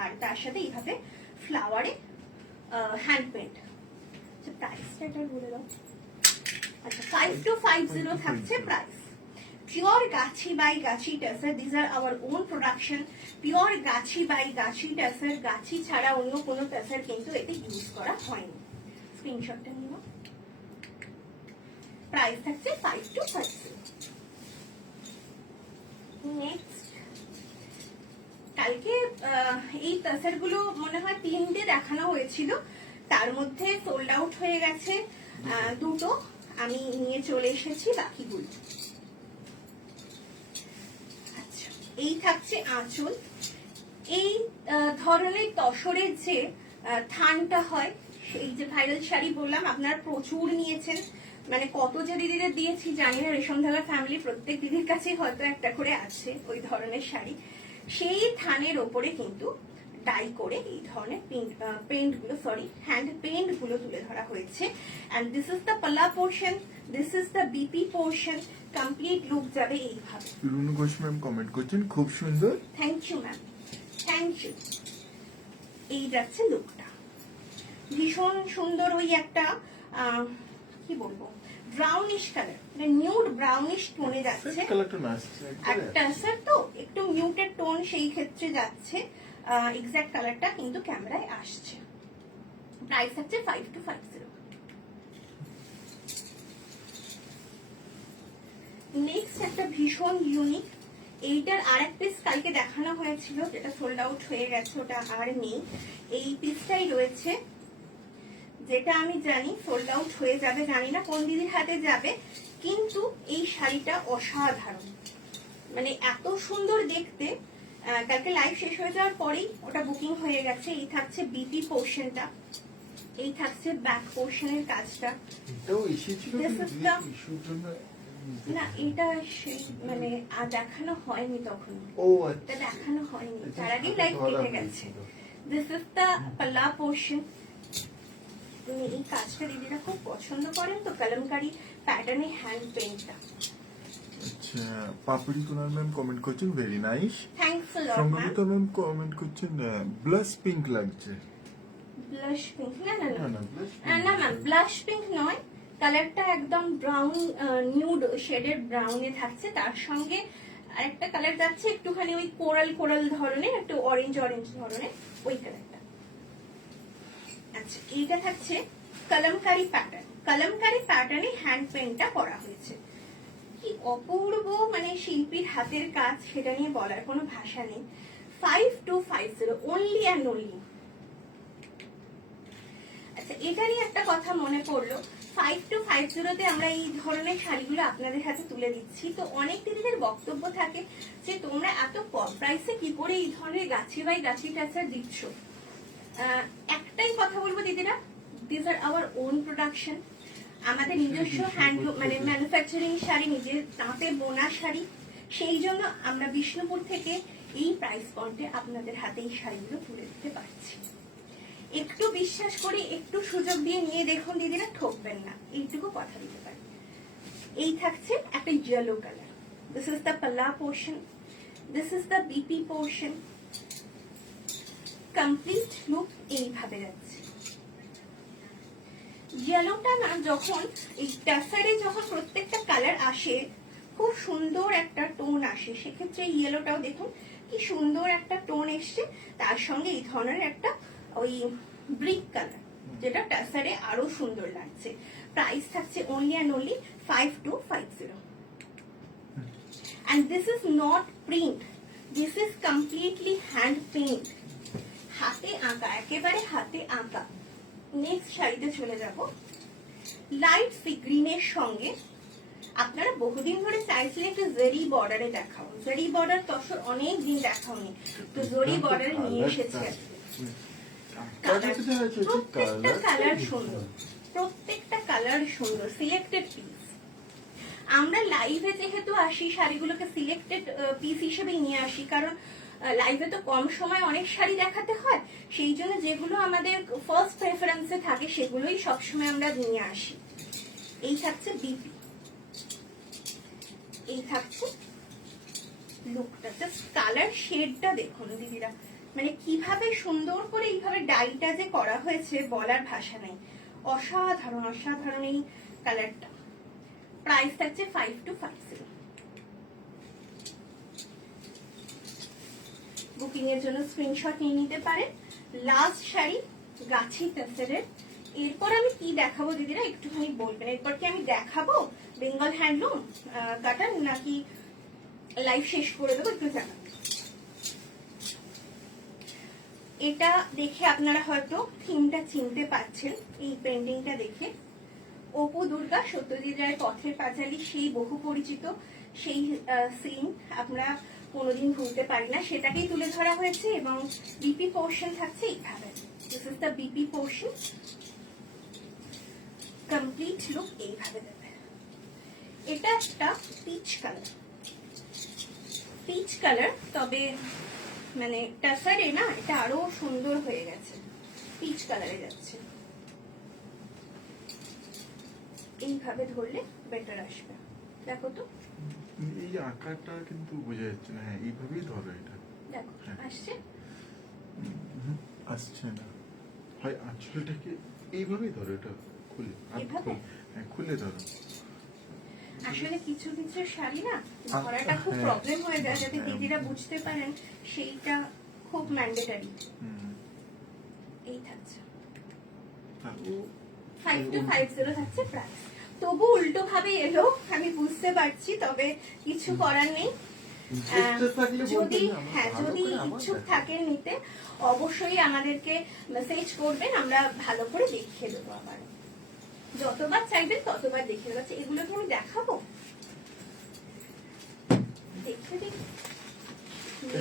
আর তার সাথে এইভাবে ফ্লাওয়ারে হ্যান্ড পেন্ট। আচ্ছা, প্রাইসটা এটা বলে দাও। আচ্ছা, 5250 থাকছে প্রাইস। পিওর গাছি বাই গাছি tussar, this are our own production. Pure গাছি বাই গাছি টাসার, গাছি ছাড়া অন্য কোনো টাসার কিন্তু এতে ইউজ করা হয়নি। স্ক্রিনশটটা নিয়ে নাও। প্রাইস থাকছে 5250। নেক্সট, কালকে এই টাসার গুলো মনে হয় 3টে দেখানো হয়েছিল, তার মধ্যে সোল্ড আউট হয়ে গেছে দুটো, আমি নিয়ে চলে এসেছি বাকিগুলো। আচ্ছা, এই থাকছে আঁচল। এই ধরনের তসরের যে থানটা হয়, এই যে ভাইরাল শাড়ি বললাম, আপনারা প্রচুর নিয়েছেন, মানে কত যে দিদিদের দিয়েছি জানি না। রেশম ধাগা ফ্যামিলি প্রত্যেক দিদির কাছে হয়তো একটা করে আছে ওই ধরনের শাড়ি। সেই থানের ওপরে কিন্তু ডাই করে এই ধরনের পেন্ট গুলো, সরি হ্যান্ড পেন্ট গুলো তুলে ধরা হয়েছে। এন্ড দিস ইজ দ্য পাল্লা portion, this is the BP portion. Complete look যাবে এইভাবে। রুনু ঘোষ ম্যাম কমেন্ট করছেন খুব সুন্দর। Thank you ma'am, thank you. এই যাচ্ছে লুকটা, ভীষণ সুন্দর। ওই একটা কি বলবো, ব্রাউনিশ কালার, মানে নিউড ব্রাউনিশ টোনে যাচ্ছে। কালারটা নাইস, আর টাসের তো একটু মিউটেড টোন, সেই ক্ষেত্রে যাচ্ছে। এক্সাক্ট কালারটা কিন্তু ক্যামেরায় আসছে। প্রাইস হচ্ছে 5250। নেক্সট একটা ভীষণ ইউনিক, এইটার আর এক পিস কালকে দেখানো হয়েছিল, যেটা সোল্ড আউট হয়ে গেছে, ওটা আর নেই। এই পিসটাই রয়েছে, যেটা আমি জানি সোল্ড আউট হয়ে যাবে, জানি না কোন দিদির হাতে যাবে। কিন্তু এই শাড়িটা অসাধারণ, মানে এত সুন্দর দেখতে। কালকে লাইভ শেষ হয়ে যাওয়ার পরেই ওটা বুকিং হয়ে গেছে। এই থাকছে বিপি পোর্শনটা, এই থাকছে ব্যাক পোর্শনের কাজটা। এটাও এসেছিল ইস্যুর জন্য না, এটা মানে দেখানো হয়নি তখন। ও আচ্ছা, দেখানো হয়নি, তার আগেই লাইভ কেটে গেছে। দিস ইজ দ্য পাল্লা পোর্শন। এই কাজটা দিদিরা খুব পছন্দ করেন তো, কলমকারি প্যাটার্নে হ্যান্ড পেইন্টটা। আচ্ছা, পাপড়ি কোনার ম্যাম কমেন্ট করছেন very nice. Thanks a lot ma'am. Sangeeta ma'am comment করছেন ব্লাশ পিঙ্ক লাগছে। Blush pink? না না না না, না ম্যাম, ব্লাশ পিঙ্ক নয়। কালারটা একদম ব্রাউন, নিউড শেডের ব্রাউনে থাকছে। তার সঙ্গে আরেকটা কালার যাচ্ছে একটুখানি ওই কোরাল কোরাল ধরনের, একটু অরেঞ্জ অরেঞ্জ ধরনের, ওই কালারটা। আচ্ছা, এইটা থাকছে কলমকারি প্যাটার্ন। কলমকারি প্যাটার্নে হ্যান্ড পেইন্টটা করা হয়েছে। কি অপূর্ব, মানে শিল্পীর হাতের কাজ, সেটা নিয়ে বলার কোনো ভাষা নেই। 5250 অনলি অ্যান্ড অনলি। আচ্ছা, এটা নিয়ে একটা কথা মনে পড়লো, 5250-তে আমরা এই ধরনের শাড়িগুলো আপনাদের হাতে তুলে দিচ্ছি। তো অনেক দিদিদের বক্তব্য থাকে যে তোমরা এত কম প্রাইসে কি করে এই ধরনের গাছি বাই গাছি টাচার দিচ্ছ। একটাই কথা বলবো দিদিরা, this are our own production. আমাদের নিজস্ব হ্যান্ডলুম, মানে ম্যানুফ্যাকচারিং শাড়ি, নিজের তাঁতে বোনা শাড়ি। সেই জন্য আমরা বিষ্ণুপুর থেকে এই প্রাইস পয়েন্টে আপনাদের হাতে এই শাড়িগুলো তুলে দিতে পারছি। একটু বিশ্বাস করি, একটু সুযোগ দিয়ে নিয়ে দেখুন দিদিরা, ঠকবেন না, এইটুকু কথা দিতে পারি। এই থাকছে একটা yellow colour. This is the পাল্লা portion, this is the BP portion. Complete look এইভাবে যাচ্ছে। ইয়েলোটা না যখন এই টাসারে যখন প্রত্যেকটা কালার আসে খুব সুন্দর একটা টোন আসে, সেক্ষেত্রে ইয়েলোটাও দেখুন কি সুন্দর একটা টোন এসছে। তার সঙ্গে এই ধরনের একটা ওই ব্রিক কালার, যেটা টাসারে আরো সুন্দর লাগছে। প্রাইস থাকছে only and only 5250। and this is not print, this is completely hand paint, হাতে আঁকা, একেবারে হাতে আঁকা। নেক্সট শাড়িতে চলে যাব। লাইট সি গ্রিনের সঙ্গে আপনারা বহুদিন ধরে চাইছিলেন একটু জরি বর্ডারে দেখাও, জরি বর্ডার তসর অনেক দিন দেখাওনি, তো জরি বর্ডারে নিয়ে এসেছি আজকে। প্রত্যেকটা কালার সুন্দর, প্রত্যেকটা কালার সুন্দর, সিলেক্টেড পিস। আমরা লাইভে যেহেতু আসি শাড়িগুলোকে সিলেক্টেড পিস হিসেবে নিয়ে আসি, কারণ লাইভে তো কম সময় অনেক শাড়ি দেখাতে হয়, সেই জন্য যেগুলো আমাদের ফার্স্ট প্রেফারেন্সে থাকে সেগুলোই সবসময় আমরা নিয়ে আসি। এই থাকছে বিপি, এই থাকছে লুকটা, জাস্ট কালার শেডটা দেখুন দিদিরা, মানে কিভাবে সুন্দর করে এইভাবে ডাইটা যে করা হয়েছে বলার ভাষা নেই। অসাধারণ অসাধারণ এই কালারটা। প্রাইস থাকছে 5250। বুকিং এর জন্য স্ক্রিনশট নিয়ে নিতে পারেন। লাস্ট শাড়ি গাছি টাসেরের। এরপর আমি কি দেখাবো দিদিরা একটুখানি বলবেন। এরপর কি আমি দেখাবো বেঙ্গল হ্যান্ডলুম কাটার, নাকি লাইভ শেষ করে দেবো একটু জানাবেন। এটা দেখে আপনারা হয়তো থিমটা চিনতে পারছেন, এই পেন্টিংটা দেখে। অপু দুর্গা সত্যজিৎ রায়ের পথের পাঁচালী, সেই বহু পরিচিত সেই সিন আমরা কোনোদিন ভুলতে পারি না, সেটাকেই তুলে ধরা হয়েছে। এবং বিপি পোর্শন থাকছে এইভাবে, this is the BP portion. Complete look এইভাবে দেবে। এটা একটা পিচ কালার, পিচ কালার, তবে মানে টাসারে না এটা আরো সুন্দর হয়ে গেছে, পিচ কালারে যাচ্ছে। এইভাবে ধরলে বেটার আসবে, দেখো তো এই আকারটা কিন্তু বোঝা যাচ্ছে না। হ্যাঁ এইভাবেই ধরো, এটা দেখো আসছে, আসছে না। হয় আঁচলটাকে এইভাবেই ধরো, এটা খুলে, হ্যাঁ খুলে ধরো। আসলে কিছু কিছু শাড়ি না ধরাটা খুব প্রবলেম হয়ে যায়, যাতে দিদিরা বুঝতে পারেন সেইটা খুব ম্যান্ডেটরি। এই থাকছে 5250 থাকছে প্রাইস। তবু উল্টো ভাবে এলো আমি বুঝতে পারছি, তবে কিছু করার নেই। যদি যদি ইচ্ছুক থাকেন নিতে, অবশ্যই আমাদেরকে মেসেজ করবেন, আমরা ভালো করে দেখিয়ে দেবো। আবার যতবার চাইবেন ততবার দেখিয়ে দেবো। এগুলোকে আমি দেখাবো, দেখে দিই,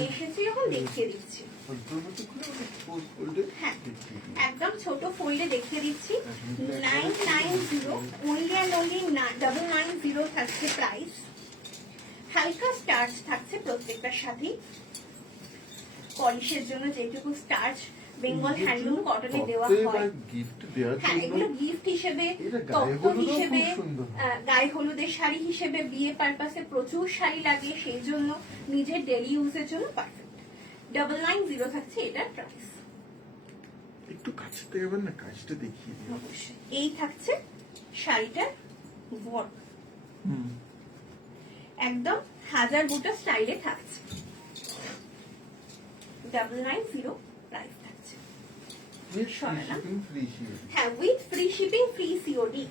এসেছি যখন দেখিয়ে দিচ্ছি। হ্যাঁ একদম ছোট ফোল্ডে দেখিয়ে দিচ্ছি। 990 only and only 990 থাকছে প্রাইস। হালকা স্টার্চ থাকছে প্রত্যেকটার সাথেই, পলিশের জন্য যেটুকু স্টার্চ বেঙ্গল হ্যান্ডলুম কটনে দেওয়া হয়। হ্যাঁ এগুলো গিফট হিসেবে, তত্ত্ব হিসেবে, গায়ে হলুদের শাড়ি হিসেবে, বিয়ে পারপাসে প্রচুর শাড়ি লাগে, সেই জন্য নিজের ডেলি ইউজের জন্য পারফেক্ট। 990 থাকছে এটার প্রাইস। একটু কাছে দেবেন না, কাজটা দেখিয়ে দিন। অবশ্যই। এই থাকছে শাড়িটার ওয়ার্ক, একদম হাজার বুটা স্টাইলে থাকছে। 990 প্রাইস থাকছে। হ্যাঁ with free shipping, free COD.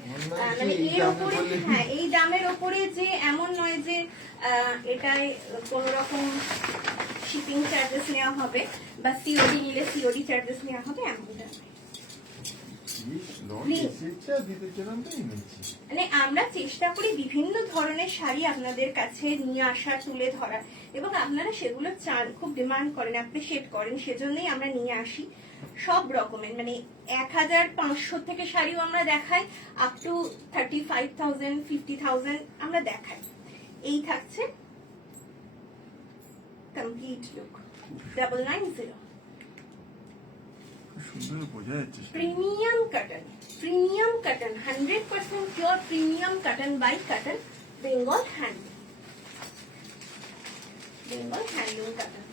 মানে এর উপরে, হ্যাঁ এই দামের উপরে যে এমন নয় যে এটায় কোন রকম শিপিং চার্জেস নেওয়া হবে বা সিওডি নিলে সিওডি চার্জেস নেওয়া হবে, এমনটা নয়। মানে আমরা চেষ্টা করি বিভিন্ন ধরনের শাড়ি আপনাদের কাছে নিয়ে আসা, তুলে ধরা, এবং আপনারা সেগুলো চান, খুব ডিমান্ড করেন, অ্যাপ্রিশিয়েট করেন, সেজন্যই আমরা নিয়ে আসি সব রকমের। মানে 1500 থেকে শাড়িও আমরা দেখাই, আপ টু 35,000 50,000 আমরা দেখাই। এই থাকছে কমপ্লিট লুক 990। সুন্দর বোঝা যাচ্ছে সেটা। Premium cotton 100% pure premium cotton by cotton Bengal handloom cotton.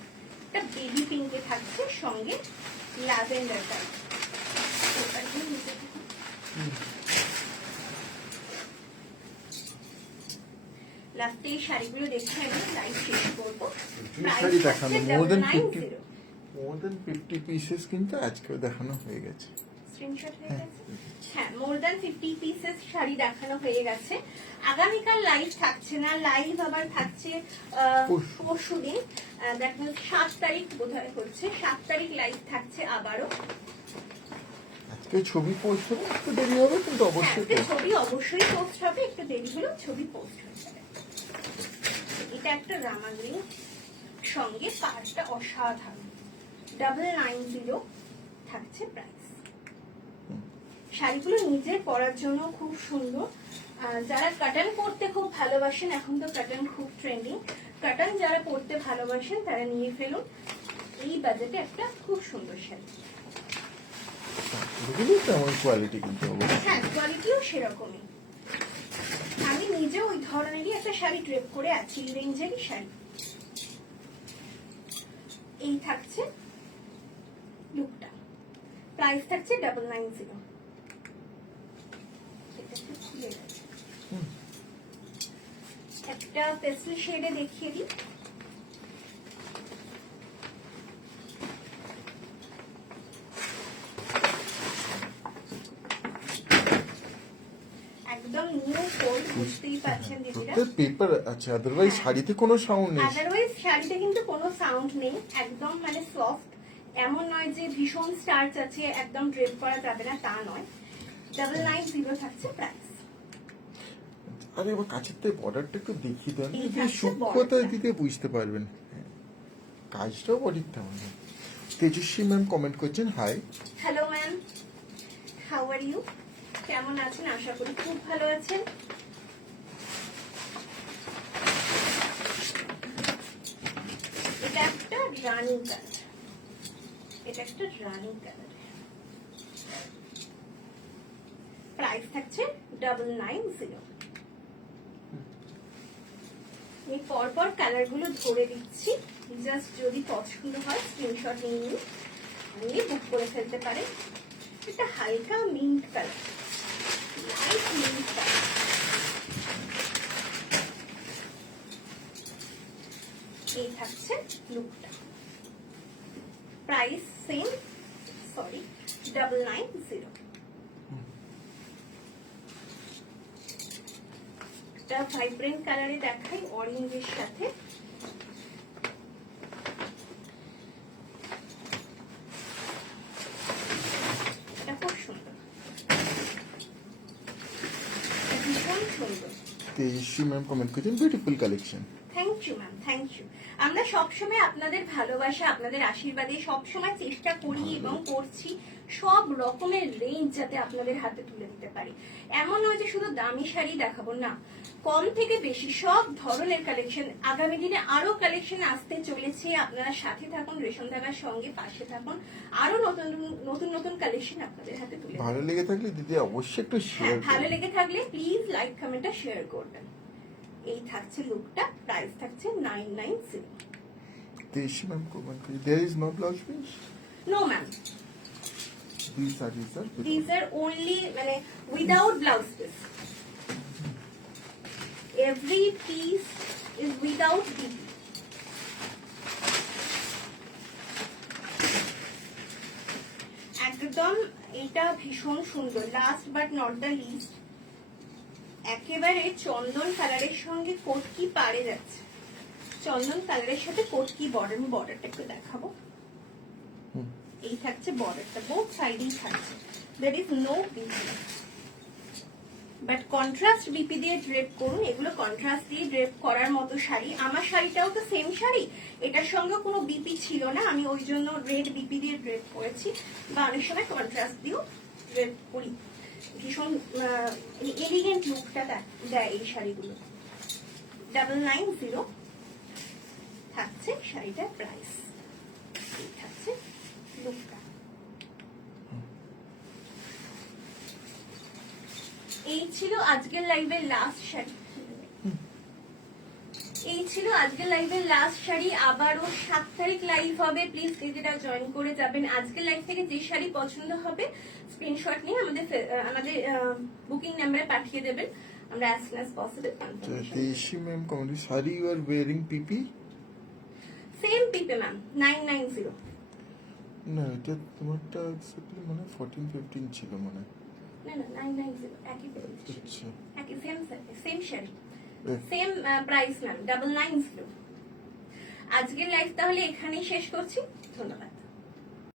এটা বেবি পিঙ্কে থাকছে, সঙ্গে ল্যাভেন্ডার কালার। লাস্টে এই শাড়িগুলো দেখে আমি লাইভ শেষ করবো। শাড়ি দেখানো more than 50 990 more than 50 pieces কিন্তু আজকেও দেখানো হয়ে গেছে। স্ক্রিনশট হয়ে গেছে। হ্যাঁ, মোর দ্যান 50 পিসেস শাড়ি দেখানো হয়ে গেছে। আগামীকাল লাইভ থাকছে না, লাইভ আবার থাকছে পরশুদিন, দ্যাট মিনস 7 তারিখ বোধহয় হচ্ছে, 7 তারিখ লাইভ থাকছে আবারও। আজকে ছবি পোস্ট হবে, একটু দেরি হবে কিন্তু অবশ্যই হ্যাঁ, ছবি অবশ্যই পোস্ট হবে, একটু দেরি হলেও ছবি পোস্ট হয়ে যাবে। এটা একটা রামা গ্রিন, সঙ্গে পাড়টা অসাধারণ, 990 থাকছে প্রাইস। শাড়িগুলো নিজের পরার জন্য খুব সুন্দর। যারা কাটন পরতে খুব ভালোবাসেন, এখন তো কাটন খুব ট্রেন্ডিং, কাটন যারা পরতে ভালোবাসেন তারা নিয়ে ফেলুন। এই বাজেটে একটা খুব সুন্দর শাড়ি। এগুলো তেমন কোয়ালিটি কিন্তু অবশ্যই। হ্যাঁ, কোয়ালিটিও সেরকমই। আমি নিজে ওই ধরনেরই একটা শাড়ি ড্রেপ করে আছি, এই রেঞ্জেরই শাড়ি। এই থাকছে লুকটা, প্রাইস থাকছে 990। একটা পেস্টেল শেডে দেখিয়ে দিই। একদম নিউ ফোল, বুঝতেই পারছেন দিদিরা। পেপার আছে, আদারওয়াইজ শাড়িতে কোনো সাউন্ড নেই। আদারওয়াইজ শাড়িতে কিন্তু কোনো সাউন্ড নেই, একদম মানে সফট। এমন নয় যে ভীষণ স্টার্চ আছে, একদম ড্রেপ করা যাবে না, তা নয়। 990 থাকছে প্রাইস। আরে এবার কাছের থেকে বর্ডারটা একটু দেখিয়ে দেন, এই যে থাকছে সূক্ষ্মতা borderটা। দিতে বুঝতে পারবেন। হ্যাঁ, কাজটাও বডির তেমন। তেজস্বী ম্যাম কমেন্ট করছেন, hi. Hello ma'am, how are you? কেমন আছেন? আশা করি খুব ভালো আছেন। এটা একটা রানী কালার, এটা একটা রানী কালার, প্রাইস থাকছে 990। আমি পরপর কালার গুলো ধরে দিচ্ছি, জাস্ট যদি পছন্দ হয় স্ক্রিনশট নিয়ে বুক করে ফেলতে পারেন। এটা হালকা mint colour, light mint colour. এই থাকছে লুকটা, প্রাইস সেম, সরি 990। একটা ভাইব্রেন্ট কালারে দেখাই, অরেঞ্জের সাথে। এটা খুব সুন্দর, ভীষণ সুন্দর। তেজস্বী ম্যাম কমেন্ট করছেন, beautiful collection. Thank you ma'am, thank you. আমরা সবসময় আপনাদের ভালোবাসা, আপনাদের আশীর্বাদে সবসময় চেষ্টা করি এবং করছি সব রকমের রেঞ্জ যাতে আপনাদের হাতে তুলে দিতে পারি। এমন নয় যে শুধু দামি শাড়ি দেখাবো, না, কম থেকে বেশি সব ধরনের কালেকশন। আগামী দিনে আরো কালেকশন আসতে চলেছে, আপনারা সাথে থাকুন, রেশম ধাগার সঙ্গে পাশে থাকুন, আরো নতুন নতুন নতুন কালেকশন আপনাদের হাতে তুলে ভালো লেগে থাকলে দিদি অবশ্যই একটু শেয়ার ভালো লেগে থাকলে প্লিজ লাইক কমেন্টটা শেয়ার করবেন। এই থাকছে লুকটা, প্রাইস থাকছে 990। তেজস্বী ম্যাম কমেন্ট করছেন, there is no blouse piece. No ma'am, this are these are only মানে without blouse piece. Every piece is without BP. একদম এটা ভীষণ সুন্দর। Last but not the least, একেবারে চন্দন কালারের সঙ্গে কোটকি পাড়ে যাচ্ছে, চন্দন কালারের সাথে কোটকি বর্ডার। আমি বর্ডারটা একটু দেখাবো। এই থাকছে বর্ডারটা, বোথ সাইডেই থাকছে, there is no BP, but contrast BP দিয়ে ড্রেপ করুন। এগুলো কন্ট্রাস্ট দিয়ে ড্রেপ করার মতো শাড়ি। আমার শাড়িটাও তো সেম শাড়ি, এটার সঙ্গে কোনো বিপি ছিল না, আমি ওই জন্য রেড বিপি দিয়ে ড্রেপ করেছি, বা অনেক সময় কন্ট্রাস্ট দিয়েও ড্রেপ করি। ভীষণ এলিগেন্ট লুকটা দেয় এই শাড়িগুলো। 990 থাকছে শাড়িটার প্রাইস। এই থাকছে লুকটা। এই ছিল আজকের লাইভের লাস্ট শাড়ি। এই ছিল আজকের লাইভের লাস্ট শাড়ি। আবারও 7 তারিখ লাইভ হবে, প্লিজ দিদিরা জয়েন করে যাবেন। আজকের লাইভ থেকে যে শাড়ি পছন্দ হবে স্ক্রিনশট নিয়ে আমাদের বুকিং নাম্বারে পাঠিয়ে দেবেন, আমরা as soon as possible তেইশি ma'am comment, sari you are wearing PP? Same পিপে ম্যাম 990। না, এটা তোমারটা এক্স্যাক্টলি মানে 14-15 ছিল মানে। না না 990 একই প্রাইস, আচ্ছা, একই সেম শাড়ি, এ, সেম প্রাইস ম্যাম 990। আজকের লাইভ তাহলে এখানেই শেষ করছি, ধন্যবাদ।